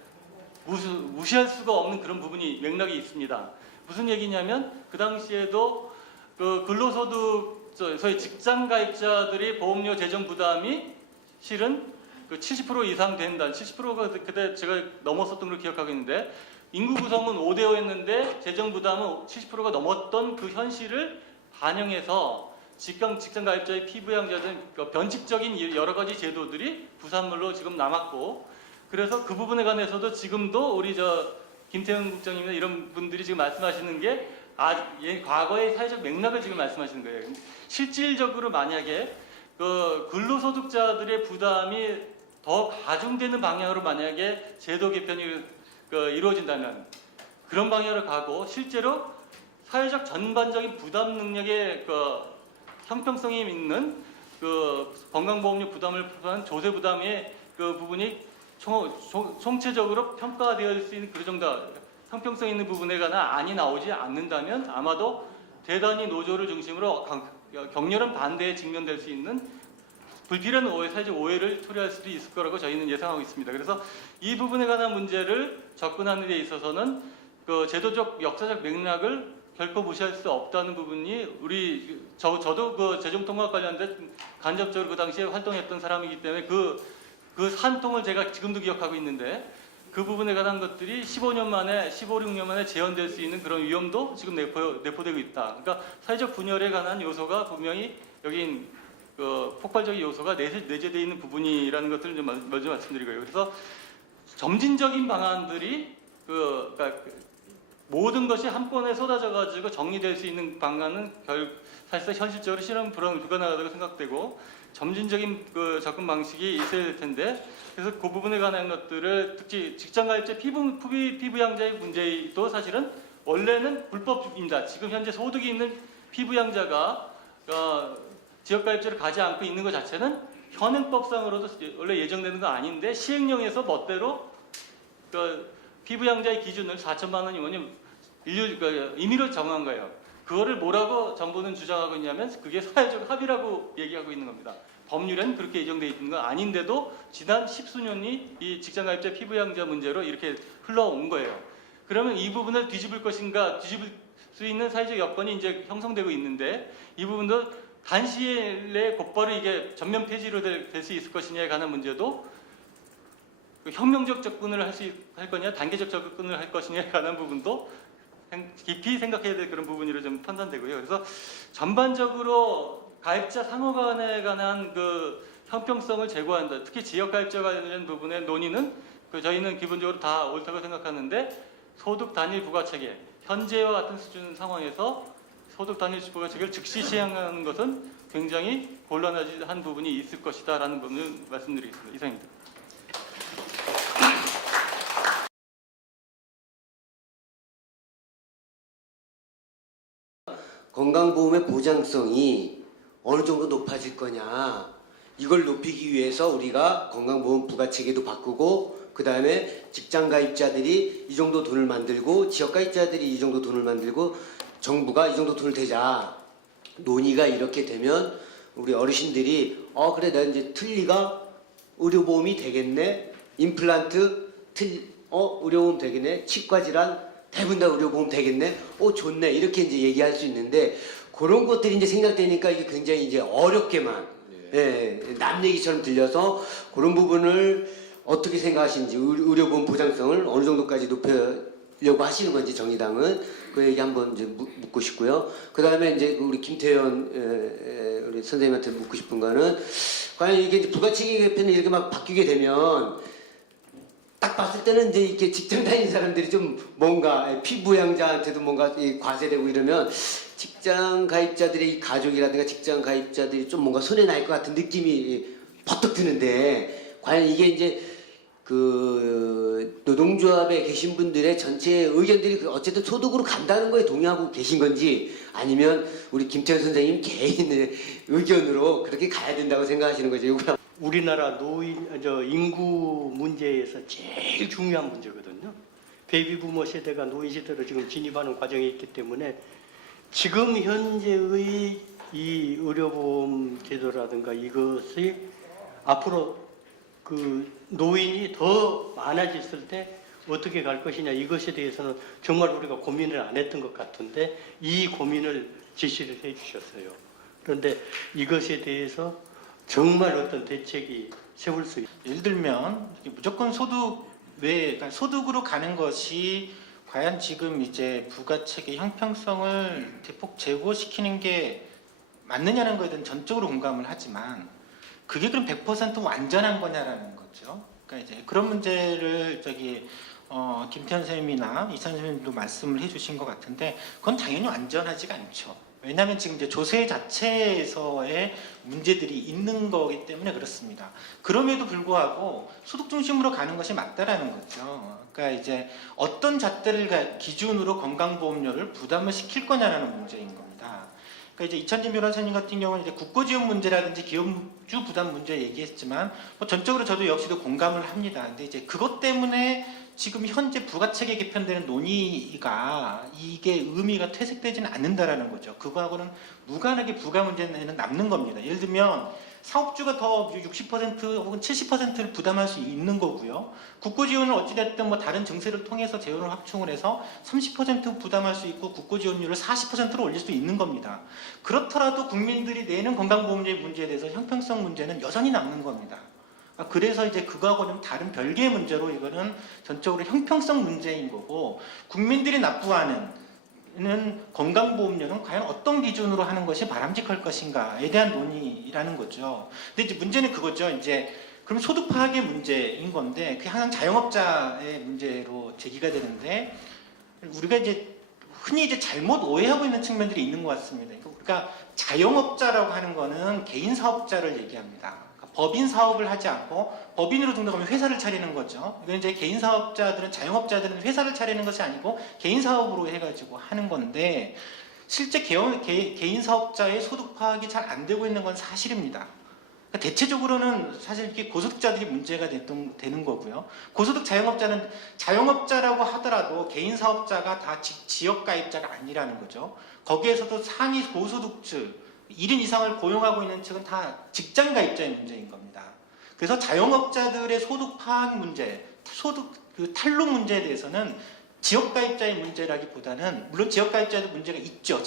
무시할 수가 없는 그런 부분이 맥락이 있습니다. 무슨 얘기냐면 그 당시에도 그 근로소득 소위 직장 가입자들이 보험료 재정 부담이 실은 그 70% 이상 된다. 70%가 그때 제가 넘었었던 걸 기억하고 있는데 인구 구성은 5대5였는데 재정 부담은 70%가 넘었던 그 현실을 반영해서 직장 가입자의 피부양자들 변칙적인 여러 가지 제도들이 부산물로 지금 남았고 그래서 그 부분에 관해서도 지금도 우리 김태형 국장님이나 이런 분들이 지금 말씀하시는 게 과거의 사회적 맥락을 지금 말씀하시는 거예요. 실질적으로 만약에 그 근로소득자들의 부담이 더 가중되는 방향으로 만약에 제도 개편이 이루어진다면 그런 방향으로 가고 실제로 사회적 전반적인 부담 능력의 형평성이 있는 건강보험료 부담을 부과한 조세 부담의 그 부분이 총체적으로 평가되어 수 있는 그 정도 형평성 있는 부분에 관한 안이 나오지 않는다면 아마도 대단히 노조를 중심으로 격렬한 반대에 직면될 수 있는 불필요한 사회적 오해를 초래할 수도 있을 거라고 저희는 예상하고 있습니다. 그래서 이 부분에 관한 문제를 접근하는 데 있어서는 그 제도적 역사적 맥락을 결코 무시할 수 없다는 부분이 저도 그 재정통합 관련된 간접적으로 그 당시에 활동했던 사람이기 때문에 그 산통을 제가 지금도 기억하고 있는데 그 부분에 관한 것들이 15년 만에 16년 만에 재현될 수 있는 그런 위험도 지금 내포되고 있다. 그러니까 사회적 분열에 관한 요소가 분명히 여긴 폭발적인 요소가 내재되어 있는 부분이라는 것들을 좀 먼저 말씀드리고요. 그래서 점진적인 방안들이 그러니까 모든 것이 한 번에 쏟아져 가지고 정리될 수 있는 방안은 사실상 현실적으로 실현 불가능하다고 생각되고 점진적인 접근 방식이 있어야 될 텐데 그래서 그 부분에 관한 것들을 특히 직장가입자 피부양자의 문제도 사실은 원래는 불법입니다. 지금 현재 소득이 있는 피부양자가 지역가입자를 가지 않고 있는 것 자체는 현행법상으로도 원래 예정되는 거 아닌데 시행령에서 멋대로 피부양자의 기준을 4천만 원이면 임의로 정한 거예요. 그거를 뭐라고 정부는 주장하고 있냐면 그게 사회적 합의라고 얘기하고 있는 겁니다. 법률엔 그렇게 예정되어 있는 건 아닌데도 지난 10수년이 이 직장가입자 피부양자 문제로 이렇게 흘러온 거예요. 그러면 이 부분을 뒤집을 것인가 뒤집을 수 있는 사회적 여건이 이제 형성되고 있는데 이 부분도 단시일에 곧바로 이게 전면 폐지로 될 수 있을 것이냐에 관한 문제도 혁명적 접근을 할 거냐 단계적 접근을 할 것이냐에 관한 부분도 깊이 생각해야 될 그런 부분으로 좀 판단되고요. 그래서 전반적으로 가입자 상호 간에 관한 그 형평성을 제고한다. 특히 지역 가입자 관련 부분의 논의는 저희는 기본적으로 다 옳다고 생각하는데 소득 단일 부가체계 현재와 같은 수준 상황에서 소득 단일 부가체계를 즉시 시행하는 것은 굉장히 곤란한 부분이 있을 것이다라는 부분을 말씀드리겠습니다. 이상입니다. 건강보험의 보장성이 어느 정도 높아질 거냐, 이걸 높이기 위해서 우리가 건강보험 부가체계도 바꾸고 그 다음에 직장가입자들이 이 정도 돈을 만들고 지역가입자들이 이 정도 돈을 만들고 정부가 이 정도 돈을 대자 논의가 이렇게 되면 우리 어르신들이 그래 나 이제 틀니가 의료보험이 되겠네, 임플란트 의료보험 되겠네, 치과질환 대부분 다 의료보험 되겠네, 좋네, 이렇게 이제 얘기할 수 있는데 그런 것들이 이제 생각되니까 이게 굉장히 이제 어렵게만 남 얘기처럼 들려서 그런 부분을 어떻게 생각하시는지, 의료보험 보장성을 어느 정도까지 높여려고 하시는 건지 정의당은 그 얘기 한번 이제 묻고 싶고요. 그 다음에 이제 우리 김태현 우리 선생님한테 묻고 싶은 거는 과연 이게 이제 부가체계 개편이 이렇게 막 바뀌게 되면 딱 봤을 때는 이제 이렇게 직장 다니는 사람들이 좀 뭔가 피부양자한테도 뭔가 과세되고 이러면 직장 가입자들의 가족이라든가 직장 가입자들이 좀 뭔가 손해 날 것 같은 느낌이 버뜩 드는데 과연 이게 이제 그 노동조합에 계신 분들의 전체 의견들이 어쨌든 소득으로 간다는 거에 동의하고 계신 건지 아니면 우리 김태현 선생님 개인의 의견으로 그렇게 가야 된다고 생각하시는 거죠? 이거 우리나라 인구 문제에서 제일 중요한 문제거든요. 베이비 부머 세대가 노인 시대로 지금 진입하는 과정에 있기 때문에 지금 현재의 이 의료보험 제도라든가 이것이 앞으로 그 노인이 더 많아졌을 때 어떻게 갈 것이냐 이것에 대해서는 정말 우리가 고민을 안 했던 것 같은데 이 고민을 제시를 해 주셨어요. 그런데 이것에 대해서 정말 어떤 대책이 세울 수 있어요. 예를 들면 무조건 소득 외에 그러니까 소득으로 가는 것이 과연 지금 이제 부가체계 형평성을 대폭 제고시키는 게 맞느냐는 거에 대해서 전적으로 공감을 하지만 그게 그럼 100% 완전한 거냐라는 거죠. 그러니까 이제 그런 문제를 김태현 선생님이나 이찬 선생님도 말씀을 해주신 것 같은데 그건 당연히 완전하지가 않죠. 왜냐하면 지금 이제 조세 자체에서의 문제들이 있는 거기 때문에 그렇습니다. 그럼에도 불구하고 소득 중심으로 가는 것이 맞다라는 거죠. 그러니까 이제 어떤 잣대를 기준으로 건강보험료를 부담을 시킬 거냐라는 문제인 겁니다. 그러니까 이제 이찬진 변호사님 같은 경우는 이제 국고지원 문제라든지 기업주 부담 문제 얘기했지만 뭐 전적으로 저도 역시도 공감을 합니다. 근데 이제 그것 때문에 지금 현재 부가체계 개편되는 논의가 이게 의미가 퇴색되지는 않는다라는 거죠. 그거하고는 무관하게 부가 문제는 남는 겁니다. 예를 들면 사업주가 더 60% 혹은 70%를 부담할 수 있는 거고요. 국고지원을 어찌됐든 뭐 다른 증세를 통해서 재원을 확충을 해서 30% 부담할 수 있고 국고지원율을 40%로 올릴 수 있는 겁니다. 그렇더라도 국민들이 내는 건강보험료의 문제에 대해서 형평성 문제는 여전히 남는 겁니다. 그래서 이제 그거하고는 다른 별개의 문제로 이거는 전적으로 형평성 문제인 거고 국민들이 납부하는 건강보험료는 과연 어떤 기준으로 하는 것이 바람직할 것인가에 대한 논의라는 거죠. 근데 이제 문제는 그거죠. 이제 그럼 소득 파악의 문제인 건데 그게 항상 자영업자의 문제로 제기가 되는데 우리가 이제 흔히 이제 잘못 오해하고 있는 측면들이 있는 것 같습니다. 그러니까 자영업자라고 하는 거는 개인 사업자를 얘기합니다. 법인 사업을 하지 않고 법인으로 등록하면 회사를 차리는 거죠. 이건 이제 개인 사업자들은 자영업자들은 회사를 차리는 것이 아니고 개인 사업으로 해가지고 하는 건데 실제 개인 사업자의 소득 파악이 잘 안 되고 있는 건 사실입니다. 그러니까 대체적으로는 사실 이렇게 고소득자들이 문제가 되는 거고요. 고소득 자영업자는 자영업자라고 하더라도 개인 사업자가 다 지역 가입자가 아니라는 거죠. 거기에서도 상위 고소득층 1인 이상을 고용하고 있는 측은 다 직장 가입자의 문제인 겁니다. 그래서 자영업자들의 소득 파악 문제, 소득 탈루 문제에 대해서는 지역 가입자의 문제라기보다는 물론 지역 가입자도 문제가 있죠.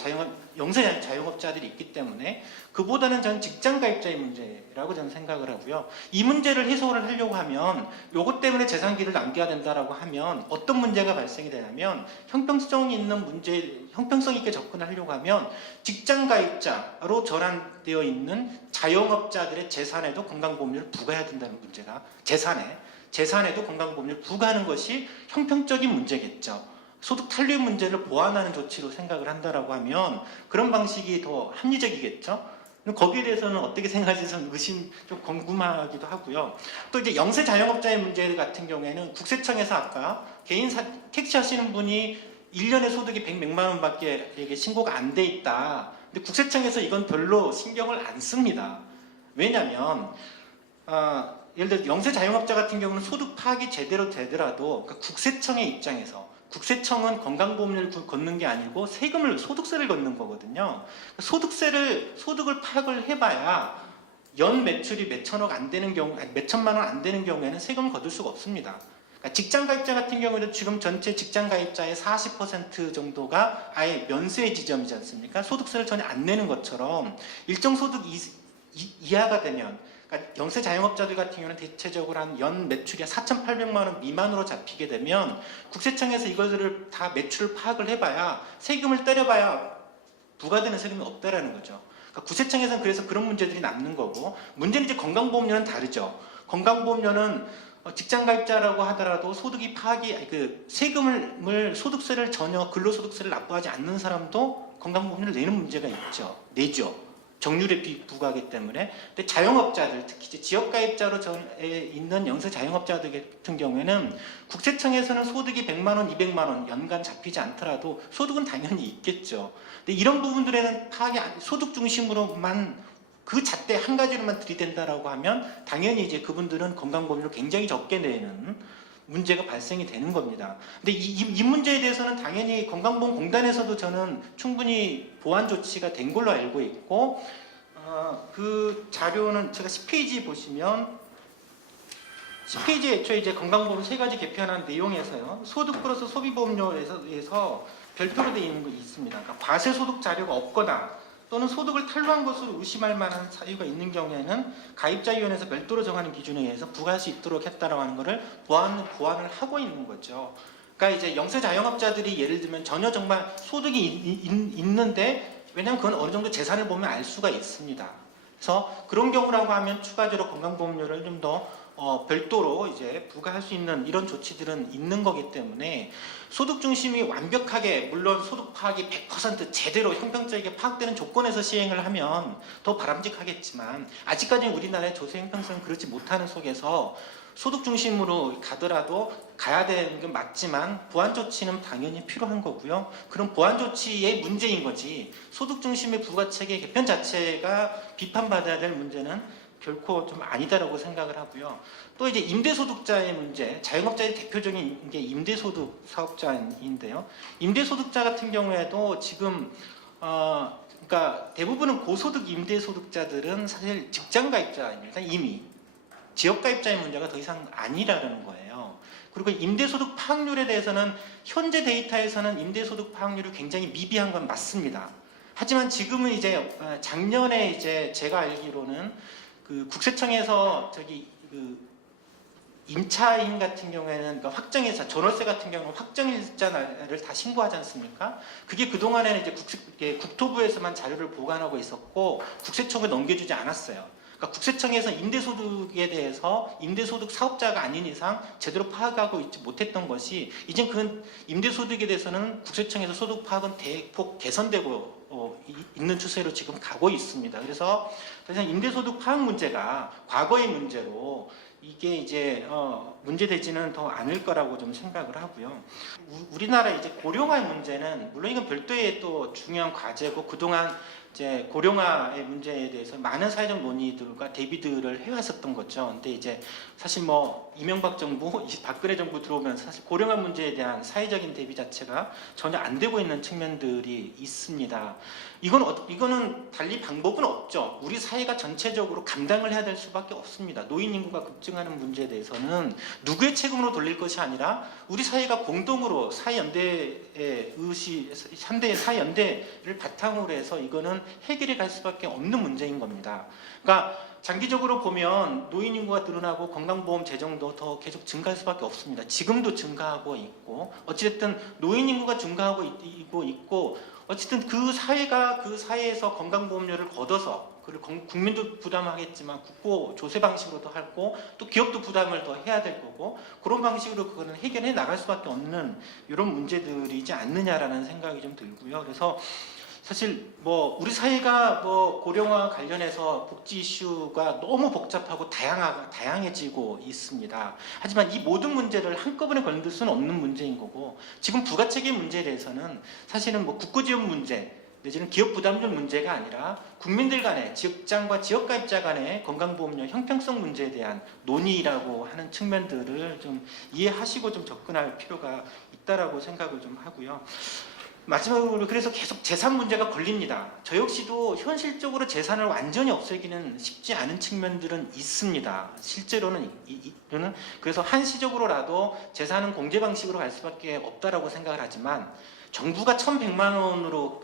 영세 자영업자들이 있기 때문에 그보다는 저는 직장 가입자의 문제라고 저는 생각을 하고요. 이 문제를 해소를 하려고 하면 요것 때문에 재산기를 남겨야 된다라고 하면 어떤 문제가 발생이 되냐면 형평성 있게 접근을 하려고 하면 직장 가입자로 전환되어 있는 자영업자들의 재산에도 건강보험료를 부과해야 된다는 문제가 재산에도 건강보험료를 부과하는 것이 형평적인 문제겠죠. 소득 탄류 문제를 보완하는 조치로 생각을 한다라고 하면 그런 방식이 더 합리적이겠죠. 거기에 대해서는 어떻게 생각하시는지 저는 좀 궁금하기도 하고요. 또 이제 영세 자영업자의 문제 같은 경우에는 국세청에서 아까 택시 하시는 분이 1년에 소득이 100만 원밖에 신고가 안 돼 있다. 근데 국세청에서 이건 별로 신경을 안 씁니다. 왜냐하면 예를 들어 영세 자영업자 같은 경우는 소득 파악이 제대로 되더라도 그러니까 국세청의 입장에서 국세청은 건강보험료를 걷는 게 아니고 소득세를 걷는 거거든요. 소득을 파악을 해봐야 연 매출이 몇천만 원 안 되는 경우에는 세금을 거둘 수가 없습니다. 그러니까 직장 가입자 같은 경우에도 지금 전체 직장 가입자의 40% 정도가 아예 면세 지점이지 않습니까? 소득세를 전혀 안 내는 것처럼 일정 소득 이하가 되면 그러니까 영세 자영업자들 같은 경우는 대체적으로 한 연 매출이 4,800만 원 미만으로 잡히게 되면 국세청에서 이것을 다 매출을 파악을 해봐야 세금을 때려봐야 부과되는 세금이 없다라는 거죠. 그러니까 국세청에서는 그래서 그런 문제들이 남는 거고 문제는 이제 건강보험료는 다르죠. 건강보험료는 직장 가입자라고 하더라도 소득세를 전혀 근로소득세를 납부하지 않는 사람도 건강보험료를 내는 문제가 있죠. 내죠. 정률에 부과하기 때문에. 근데 자영업자들, 특히 이제 지역가입자로 있는 영세 자영업자들 같은 경우에는 국세청에서는 소득이 100만 원, 200만 원 연간 잡히지 않더라도 소득은 당연히 있겠죠. 근데 이런 부분들에는 파악이 소득 중심으로만 그 잣대 한 가지로만 들이댄다라고 하면 당연히 이제 그분들은 건강보험료를 굉장히 적게 내는 문제가 발생이 되는 겁니다. 근데 이 문제에 대해서는 당연히 건강보험공단에서도 저는 충분히 보완 조치가 된 걸로 알고 있고, 그 자료는 제가 10페이지 보시면 10페이지에 애초에 이제 건강보험 세 가지 개편한 내용에서요, 소득 플러스 소비보험료에서 별도로 되어 있는 거 있습니다. 그러니까 과세소득 자료가 없거나 또는 소득을 탈루한 것으로 의심할 만한 사유가 있는 경우에는 가입자위원회에서 별도로 정하는 기준에 의해서 부과할 수 있도록 했다라고 하는 것을 보완을 하고 있는 거죠. 그러니까 이제 영세 자영업자들이 예를 들면 전혀 정말 소득이 있는데, 왜냐하면 그건 어느 정도 재산을 보면 알 수가 있습니다. 그래서 그런 경우라고 하면 추가적으로 건강보험료를 좀 더 별도로 이제 부과할 수 있는 이런 조치들은 있는 거기 때문에 소득 중심이 완벽하게, 물론 소득 파악이 100% 제대로 형평성있게 파악되는 조건에서 시행을 하면 더 바람직하겠지만, 아직까지는 우리나라의 조세 형평성은 그렇지 못하는 속에서 소득 중심으로 가더라도 가야 되는 게 맞지만 보완 조치는 당연히 필요한 거고요. 그런 보완 조치의 문제인 거지, 소득 중심의 부가체계 개편 자체가 비판받아야 될 문제는 결코 좀 아니다라고 생각을 하고요. 또 이제 임대소득자의 문제, 자영업자의 대표적인 게 임대소득 사업자인데요. 임대소득자 같은 경우에도 지금 그러니까 대부분은 고소득 임대소득자들은 사실 직장가입자입니다. 이미 지역가입자의 문제가 더 이상 아니라는 거예요. 그리고 임대소득 파악률에 대해서는 현재 데이터에서는 임대소득 파악률이 굉장히 미비한 건 맞습니다. 하지만 지금은 이제 작년에 이제 제가 알기로는 그 국세청에서 그 임차인 같은 경우에는, 그러니까 확정일자, 전월세 같은 경우는 확정일자를 다 신고하지 않습니까? 그게 그동안에는 이제 국토부에서만 자료를 보관하고 있었고 국세청에 넘겨주지 않았어요. 그러니까 국세청에서 임대소득에 대해서 임대소득 사업자가 아닌 이상 제대로 파악하고 있지 못했던 것이, 이제 그 임대소득에 대해서는 국세청에서 소득 파악은 대폭 개선되고 있는 추세로 지금 가고 있습니다. 그래서 사실 임대소득 파악 문제가 과거의 문제로 이게 이제 문제되지는 더 않을 거라고 좀 생각을 하고요. 우리나라 이제 고령화의 문제는 물론 이건 별도의 또 중요한 과제고, 그동안 이제 고령화의 문제에 대해서 많은 사회적 논의들과 대비들을 해왔었던 거죠. 근데 이제 사실 뭐 이명박 정부, 박근혜 정부 들어오면서 사실 고령화 문제에 대한 사회적인 대비 자체가 전혀 안 되고 있는 측면들이 있습니다. 이거는 달리 방법은 없죠. 우리 사회가 전체적으로 감당을 해야 될 수밖에 없습니다. 노인 인구가 급증하는 문제에 대해서는 누구의 책임으로 돌릴 것이 아니라 우리 사회가 공동으로 사회연대의 현대의 사회연대를 바탕으로 해서 이거는 해결해 갈 수밖에 없는 문제인 겁니다. 그러니까 장기적으로 보면 노인 인구가 늘어나고 건강보험 재정도 더 계속 증가할 수밖에 없습니다. 지금도 증가하고 있고, 어찌됐든 노인 인구가 증가하고 있고 어쨌든 그 사회에서 건강보험료를 걷어서, 그리고 국민도 부담하겠지만 국고 조세 방식으로도 하고 또 기업도 부담을 더 해야 될 거고, 그런 방식으로 그거는 해결해 나갈 수밖에 없는 이런 문제들이지 않느냐라는 생각이 좀 들고요. 그래서 사실 뭐 우리 사회가 뭐 고령화 관련해서 복지 이슈가 너무 복잡하고 다양해지고 있습니다. 하지만 이 모든 문제를 한꺼번에 건들 수는 없는 문제인 거고, 지금 부가체계 문제에 대해서는 사실은 뭐 국고지원 문제 내지는 기업 부담률 문제가 아니라 국민들 간의, 직장과 지역가입자 간의 건강보험료 형평성 문제에 대한 논의라고 하는 측면들을 좀 이해하시고 좀 접근할 필요가 있다라고 생각을 좀 하고요. 마지막으로 그래서 계속 재산 문제가 걸립니다. 저 역시도 현실적으로 재산을 완전히 없애기는 쉽지 않은 측면들은 있습니다. 실제로는 그래서 한시적으로라도 재산은 공제 방식으로 갈 수밖에 없다라고 생각을 하지만, 정부가 1,100만 원으로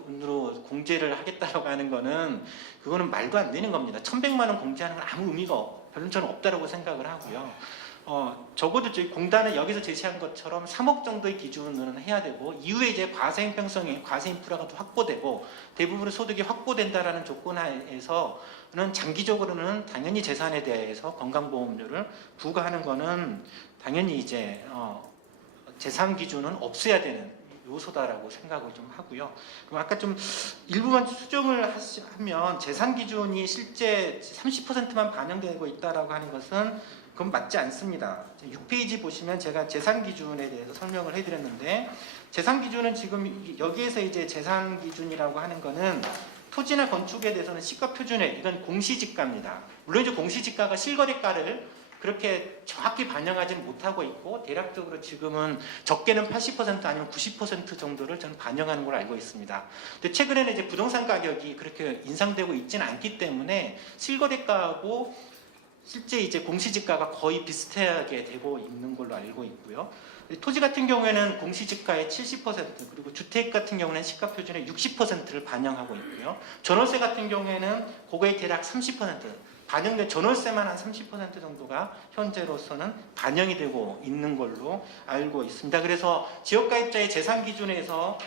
공제를 하겠다라고 하는 거는 그거는 말도 안 되는 겁니다. 1,100만 원 공제하는 건 아무 의미가 별로 저는 없다라고 생각을 하고요. 적어도 저희 공단은 여기서 제시한 것처럼 3억 정도의 기준은 해야 되고, 이후에 이제 과세 형평성이, 과세 인프라가 또 확보되고 대부분의 소득이 확보된다라는 조건 하에서는 장기적으로는 당연히 재산에 대해서 건강보험료를 부과하는 거는 당연히 이제 재산 기준은 없애야 되는 요소다라고 생각을 좀 하고요. 그럼 아까 좀 일부만 수정을 하면 재산 기준이 실제 30%만 반영되고 있다라고 하는 것은 그건 맞지 않습니다. 6페이지 보시면 제가 재산 기준에 대해서 설명을 해드렸는데 재산 기준은 지금 여기에서 이제 재산 기준이라고 하는 거는 토지나 건축에 대해서는 시가 표준액, 이건 공시지가입니다. 물론 이제 공시지가가 실거래가를 그렇게 정확히 반영하지는 못하고 있고 대략적으로 지금은 적게는 80% 아니면 90% 정도를 저는 반영하는 걸로 알고 있습니다. 근데 최근에는 이제 부동산 가격이 그렇게 인상되고 있지는 않기 때문에 실거래가하고 실제 이제 공시지가가 거의 비슷하게 되고 있는 걸로 알고 있고요. 토지 같은 경우에는 공시지가의 70% 그리고 주택 같은 경우는 시가표준의 60%를 반영하고 있고요. 전월세 같은 경우에는 그거의 대략 30% 반영된 전월세만 한 30% 정도가 현재로서는 반영이 되고 있는 걸로 알고 있습니다. 그래서 지역가입자의 재산 기준에서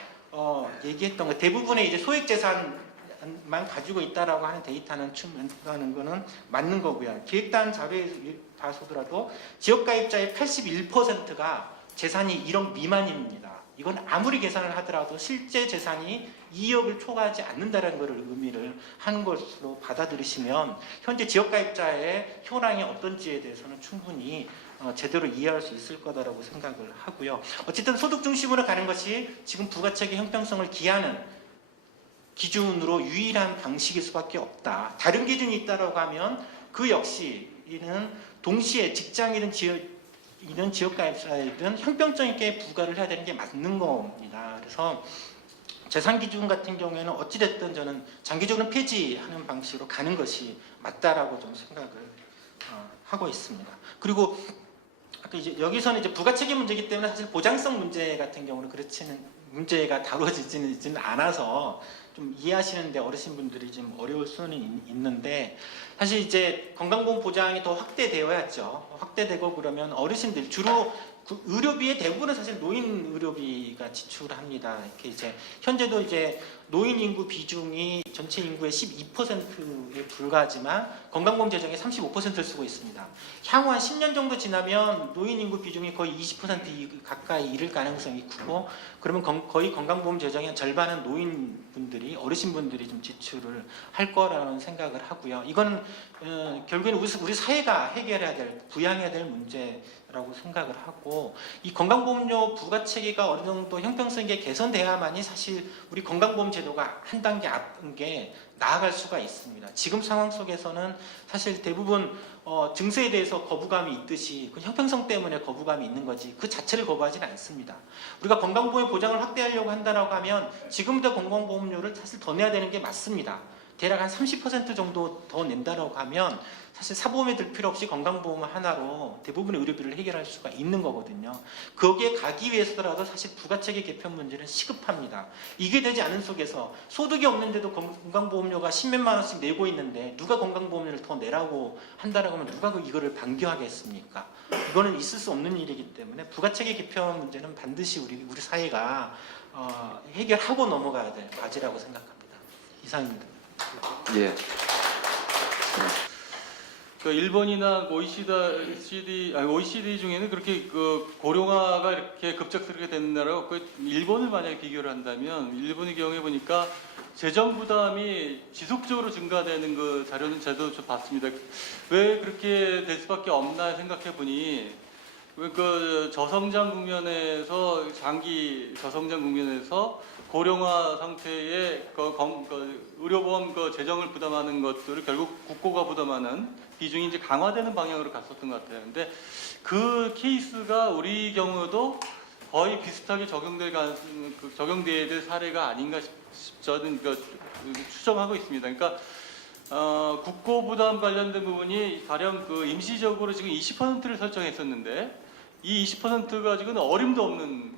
얘기했던 거 대부분의 이제 소액 재산만 가지고 있다라고 하는 데이터는 충분하는 거는 맞는 거고요. 기획단 자료에 봐서더라도 지역가입자의 81%가 재산이 1억 미만입니다. 이건 아무리 계산을 하더라도 실제 재산이 2억을 초과하지 않는다는 것을 의미를 하는 것으로 받아들이시면 현재 지역가입자의 현황이 어떤지에 대해서는 충분히 제대로 이해할 수 있을 거다라고 생각을 하고요. 어쨌든 소득 중심으로 가는 것이 지금 부가책의 형평성을 기하는 기준으로 유일한 방식일 수밖에 없다. 다른 기준이 있다고 하면 그 역시 이는 동시에 직장이든 지역가입자이든 형평성있게 부과를 해야 되는 게 맞는 겁니다. 그래서 재산 기준 같은 경우에는 어찌됐든 저는 장기적으로 폐지하는 방식으로 가는 것이 맞다라고 좀 생각을 하고 있습니다. 그리고 아까 이제 여기서는 이제 부가책임 문제이기 때문에 사실 보장성 문제 같은 경우는 그렇지는 문제가 다뤄지지는 않아서 좀 이해하시는데 어르신분들이 좀 어려울 수는 있는데 사실 이제 건강보험 보장이 더 확대되어야죠. 확대되고 그러면 어르신들 주로 그 의료비의 대부분은 사실 노인 의료비가 지출합니다. 이렇게 이제 현재도 이제 노인 인구 비중이 전체 인구의 12%에 불과하지만 건강보험 재정의 35%를 쓰고 있습니다. 향후 한 10년 정도 지나면 노인 인구 비중이 거의 20% 가까이 이를 가능성이 크고 그러면 거의 건강보험 재정의 한 절반은 노인분들이 어르신분들이 좀 지출을 할 거라는 생각을 하고요. 이거는 결국에는 우리 사회가 해결해야 될 부양해야 될 문제라고 생각을 하고 이 건강보험료 부가체계가 어느 정도 형평성 있게 개선돼야만이 사실 우리 건강보험 제도가 한 단계 앞에 나아갈 수가 있습니다. 지금 상황 속에서는 사실 대부분 증세에 대해서 거부감이 있듯이 그 형평성 때문에 거부감이 있는 거지 그 자체를 거부하지는 않습니다. 우리가 건강보험 보장을 확대하려고 한다고 하면 지금부터 건강보험료를 사실 더 내야 되는 게 맞습니다. 대략 한 30% 정도 더 낸다라고 하면 사실 사보험에 들 필요 없이 건강보험 하나로 대부분의 의료비를 해결할 수가 있는 거거든요. 거기에 가기 위해서라도 사실 부가체계 개편 문제는 시급합니다. 이게 되지 않은 속에서 소득이 없는데도 건강보험료가 10몇만 원씩 내고 있는데 누가 건강보험료를 더 내라고 한다라고 하면 누가 이거를 반겨하겠습니까? 이거는 있을 수 없는 일이기 때문에 부가체계 개편 문제는 반드시 우리 사회가 해결하고 넘어가야 될 과제라고 생각합니다. 이상입니다. 예. 그 일본이나 OECD 중에는 그렇게 그 고령화가 이렇게 급작스럽게 되는 나라고 그 일본을 만약에 비교를 한다면 일본의 경우에 보니까 재정 부담이 지속적으로 증가되는 그 자료는 저도 좀 봤습니다. 왜 그렇게 될 수밖에 없나 생각해 보니 그 저성장 국면에서 장기 저성장 국면에서 고령화 상태의 의료보험 재정을 부담하는 것들을 결국 국고가 부담하는 비중이 이제 강화되는 방향으로 갔었던 것 같아요. 근데 그 케이스가 우리 경우도 거의 비슷하게 적용돼야 될 사례가 아닌가 저는 추정하고 있습니다. 그러니까 국고 부담 관련된 부분이 가령 그 임시적으로 지금 20%를 설정했었는데 이 20%가 지금 어림도 없는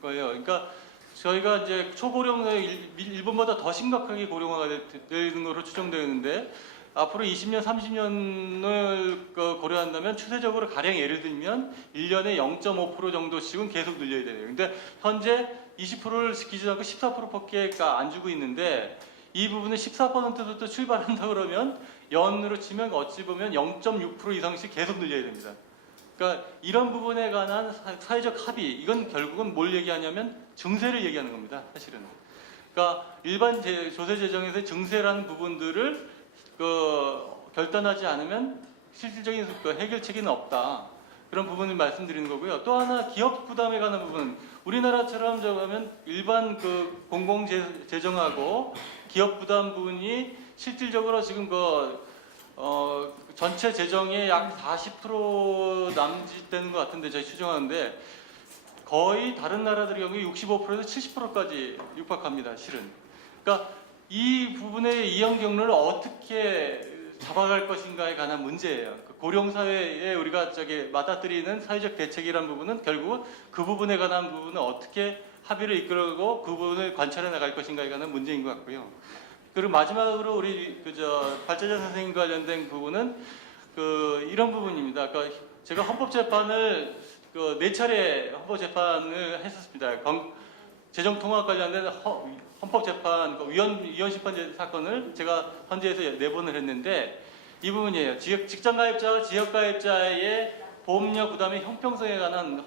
거예요. 그러니까 저희가 이제 초고령의 일본보다 더 심각하게 고령화가 되는 것으로 추정되는데 앞으로 20년, 30년을 고려한다면 추세적으로 가령 예를 들면 1년에 0.5% 정도씩은 계속 늘려야 되네요. 근데 현재 20%를 지키지 않고 14%밖에 안 주고 있는데 이 부분을 14%부터 출발한다 그러면 연으로 치면 어찌 보면 0.6% 이상씩 계속 늘려야 됩니다. 그러니까 이런 부분에 관한 사회적 합의, 이건 결국은 뭘 얘기하냐면 증세를 얘기하는 겁니다. 사실은. 그러니까 일반 조세 재정에서 증세라는 부분들을 결단하지 않으면 실질적인 해결책은 없다. 그런 부분을 말씀드리는 거고요. 또 하나 기업 부담에 관한 부분, 우리나라처럼 하면 일반 공공 재정하고 기업 부담 부분이 실질적으로 지금 전체 재정의 약 40% 남짓되는 것 같은데 저희 추정하는데 거의 다른 나라들의 경우에 65%에서 70%까지 육박합니다. 실은. 그러니까 이 부분의 이형 경로를 어떻게 잡아갈 것인가에 관한 문제예요. 고령 사회에 우리가 맞닥뜨리는 사회적 대책이라는 부분은 결국 그 부분에 관한 부분은 어떻게 합의를 이끌고 그 부분을 관찰해 나갈 것인가에 관한 문제인 것 같고요. 그리고 마지막으로 우리 발자재 선생님과 관련된 부분은 이런 부분입니다. 그러니까 제가 헌법재판을 4차례 헌법재판을 했었습니다. 재정통합 관련된 헌법재판 위헌심판 사건을 제가 헌재에서 4번을 했는데 이 부분이에요. 직장가입자와 지역가입자의 보험료 부담의 형평성에 관한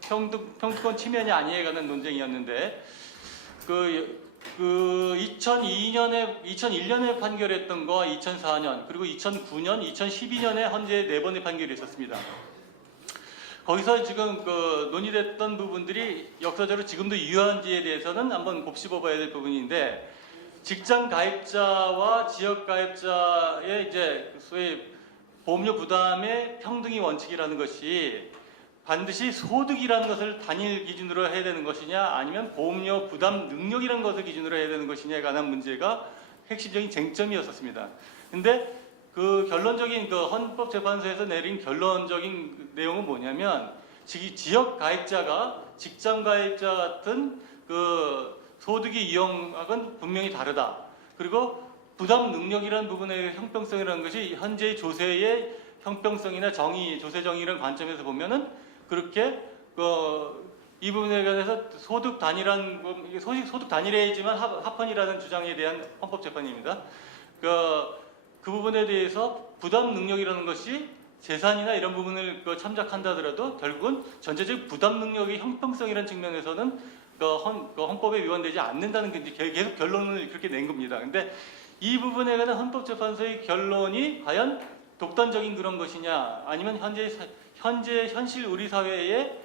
평등권 침해냐 아니에 관한 논쟁이었는데 2001년에 판결했던 거와 2004년 그리고 2009년, 2012년에 헌재 4번의 판결이 있었습니다. 거기서 지금 논의됐던 부분들이 역사적으로 지금도 유효한지에 대해서는 한번 곱씹어봐야 될 부분인데 직장 가입자와 지역 가입자의 소위 보험료 부담의 평등이 원칙이라는 것이 반드시 소득이라는 것을 단일 기준으로 해야 되는 것이냐 아니면 보험료 부담 능력이라는 것을 기준으로 해야 되는 것이냐에 관한 문제가 핵심적인 쟁점이었었습니다. 근데 결론적인 헌법재판소에서 내린 결론적인 내용은 뭐냐면 지역 가입자가 직장 가입자 같은 소득의 이용학은 분명히 다르다. 그리고 부담 능력이라는 부분의 형평성이라는 것이 현재의 조세의 형평성이나 정의, 조세 정의라는 관점에서 보면은 그렇게 이 부분에 관해서 소득 단일화이지만 합헌이라는 주장에 대한 헌법재판입니다. 그 부분에 대해서 부담 능력이라는 것이 재산이나 이런 부분을 참작한다 하더라도 결국은 전체적 부담 능력의 형평성이라는 측면에서는 헌법에 위반되지 않는다는 게 계속 결론을 그렇게 낸 겁니다. 근데 이 부분에 관한 헌법재판소의 결론이 과연 독단적인 그런 것이냐 아니면 현실 우리 사회의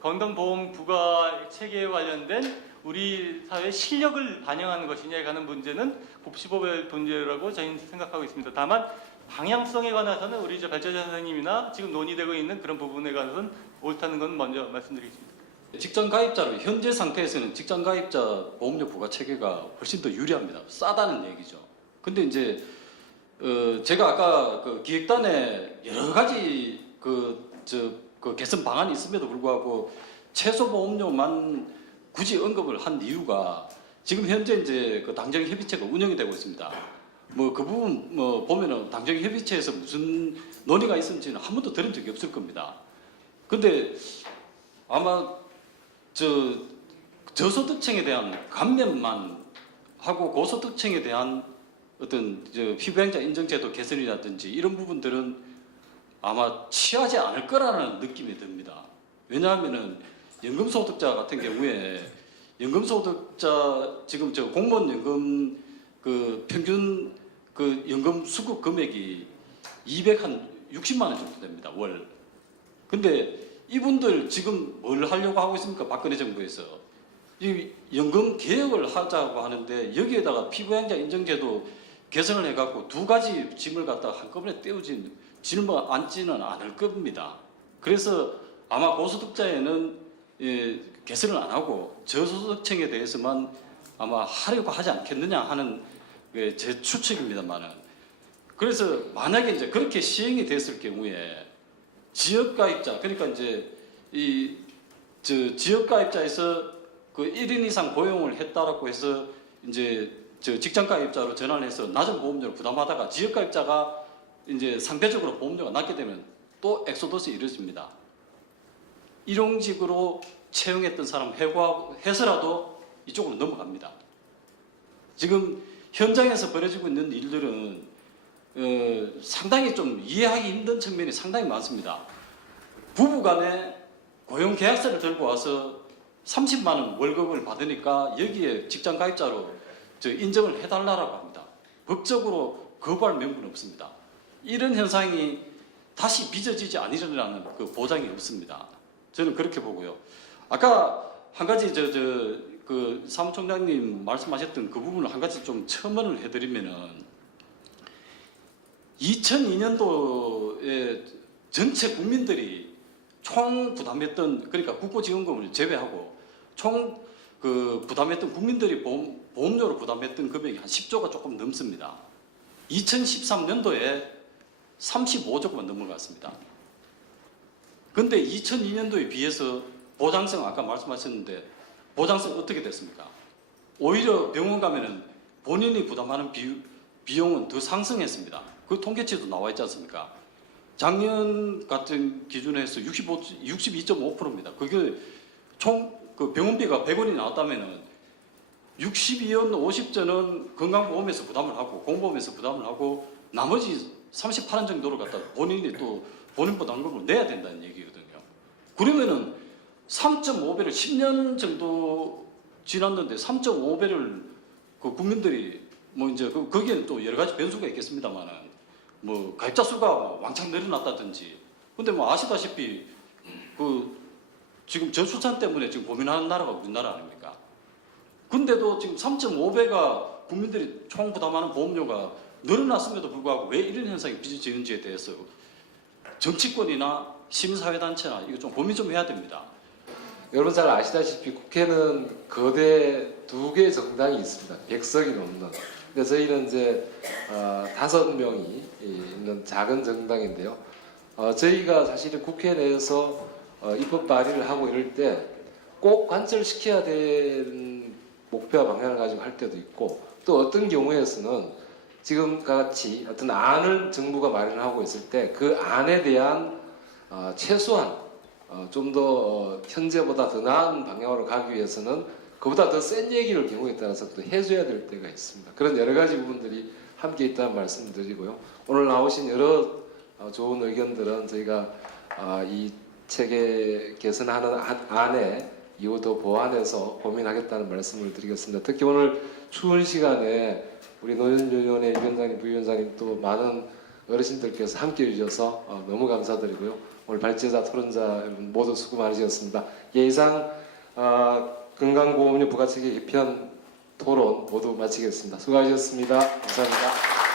건강보험 부과 체계에 관련된 우리 사회의 실력을 반영하는 것이냐에 관한 문제는 곱씹어볼 문제라고 저희는 생각하고 있습니다. 다만 방향성에 관해서는 우리 발자재 선생님이나 지금 논의되고 있는 그런 부분에 관해서는 옳다는 건 먼저 말씀드리겠습니다. 직장 가입자로 현재 상태에서는 직장 가입자 보험료 부과 체계가 훨씬 더 유리합니다. 싸다는 얘기죠. 근데 이제 제가 아까 기획단에 여러 가지 개선 방안이 있음에도 불구하고 최소 보험료만 굳이 언급을 한 이유가 지금 현재 이제 당정협의체가 운영이 되고 있습니다. 그 부분 보면은 당정협의체에서 무슨 논의가 있었는지는 한 번도 들은 적이 없을 겁니다. 근데 아마 저소득층에 대한 감면만 하고 고소득층에 대한 어떤 피부양자 인정제도 개선이라든지 이런 부분들은 아마 취하지 않을 거라는 느낌이 듭니다. 왜냐하면은 연금소득자 같은 경우에 연금소득자 지금 공무원 연금 평균 연금 수급 금액이 260만 원 정도 됩니다. 월. 근데 이분들 지금 뭘 하려고 하고 있습니까? 박근혜 정부에서. 이 연금 개혁을 하자고 하는데 여기에다가 피부양자 인정제도 개선을 해갖고 두 가지 짐을 갖다가 한꺼번에 앉지는 않을 겁니다. 그래서 아마 고소득자에는 개선을 안 하고 저소득층에 대해서만 아마 하려고 하지 않겠느냐 하는 제 추측입니다만은. 그래서 만약에 이제 그렇게 시행이 됐을 경우에 지역가입자, 그러니까 이제 지역가입자에서 1인 이상 고용을 했다라고 해서 이제 직장가입자로 전환해서 낮은 보험료를 부담하다가 지역가입자가 이제 상대적으로 보험료가 낮게 되면 또 엑소더스가 이루어집니다. 이런 식으로 채용했던 사람 해서라도 이쪽으로 넘어갑니다. 지금 현장에서 벌어지고 있는 일들은 상당히 좀 이해하기 힘든 측면이 상당히 많습니다. 부부간에 고용 계약서를 들고 와서 30만 원 월급을 받으니까 여기에 직장 가입자로 인정을 해달라고 합니다. 법적으로 거부할 명분은 없습니다. 이런 현상이 다시 빚어지지 않으리라는 그 보장이 없습니다. 저는 그렇게 보고요. 아까 한 가지 그 사무총장님 말씀하셨던 그 부분을 한 가지 좀 첨언을 해드리면은 2002년도에 전체 국민들이 총 부담했던, 그러니까 국고지원금을 제외하고 총 그 부담했던 국민들이 보험료로 부담했던 금액이 한 10조가 조금 넘습니다. 2013년도에 35조만 넘어갔습니다. 근데 2002년도에 비해서 보장성, 아까 말씀하셨는데 보장성 어떻게 됐습니까? 오히려 병원 가면은 본인이 부담하는 비용은 더 상승했습니다. 그 통계치도 나와 있지 않습니까? 작년 같은 기준에서 62.5%입니다. 그게 총 그 병원비가 100원이 나왔다면은 62원 50전은 건강보험에서 부담을 하고 공보험에서 부담을 하고 나머지 38원 정도를 갖다 본인이 또 본인 부담금을 내야 된다는 얘기거든요. 그러면은 3.5배를 10년 정도 지났는데 3.5배를 그 국민들이 뭐 이제 거기에는 또 여러 가지 변수가 있겠습니다만은 뭐 가입자 수가 뭐 왕창 늘어났다든지, 근데 뭐 아시다시피 그 지금 저출산 때문에 지금 고민하는 나라가 우리나라 아닙니까? 근데도 지금 3.5배가 국민들이 총 부담하는 보험료가 늘어났음에도 불구하고 왜 이런 현상이 빚어지는지에 대해서 정치권이나 시민사회단체나 이거 좀 고민 좀 해야 됩니다. 여러분 잘 아시다시피 국회는 거대 두 개의 정당이 있습니다. 100석이 넘는. 근데 저희는 이제 5명이 있는 작은 정당인데요. 저희가 사실은 국회 내에서 입법 발의를 하고 이럴 때 꼭 관철시켜야 되는 목표와 방향을 가지고 할 때도 있고, 또 어떤 경우에서는 지금 같이 어떤 안을 정부가 마련하고 있을 때 그 안에 대한 최소한 좀 더 현재보다 더 나은 방향으로 가기 위해서는 그보다 더 센 얘기를 경우에 따라서 또 해줘야 될 때가 있습니다. 그런 여러 가지 부분들이 함께 있다는 말씀을 드리고요. 오늘 나오신 여러 좋은 의견들은 저희가 이 체계 개선하는 안에 이후 더 보완해서 고민하겠다는 말씀을 드리겠습니다. 특히 오늘 추운 시간에 우리 노년위원회 위원장님, 부위원장님 또 많은 어르신들께서 함께 해주셔서 너무 감사드리고요. 오늘 발제자, 토론자 여러분 모두 수고 많으셨습니다. 이상 건강보험료 부가체계 개편 토론 모두 마치겠습니다. 수고하셨습니다. 감사합니다.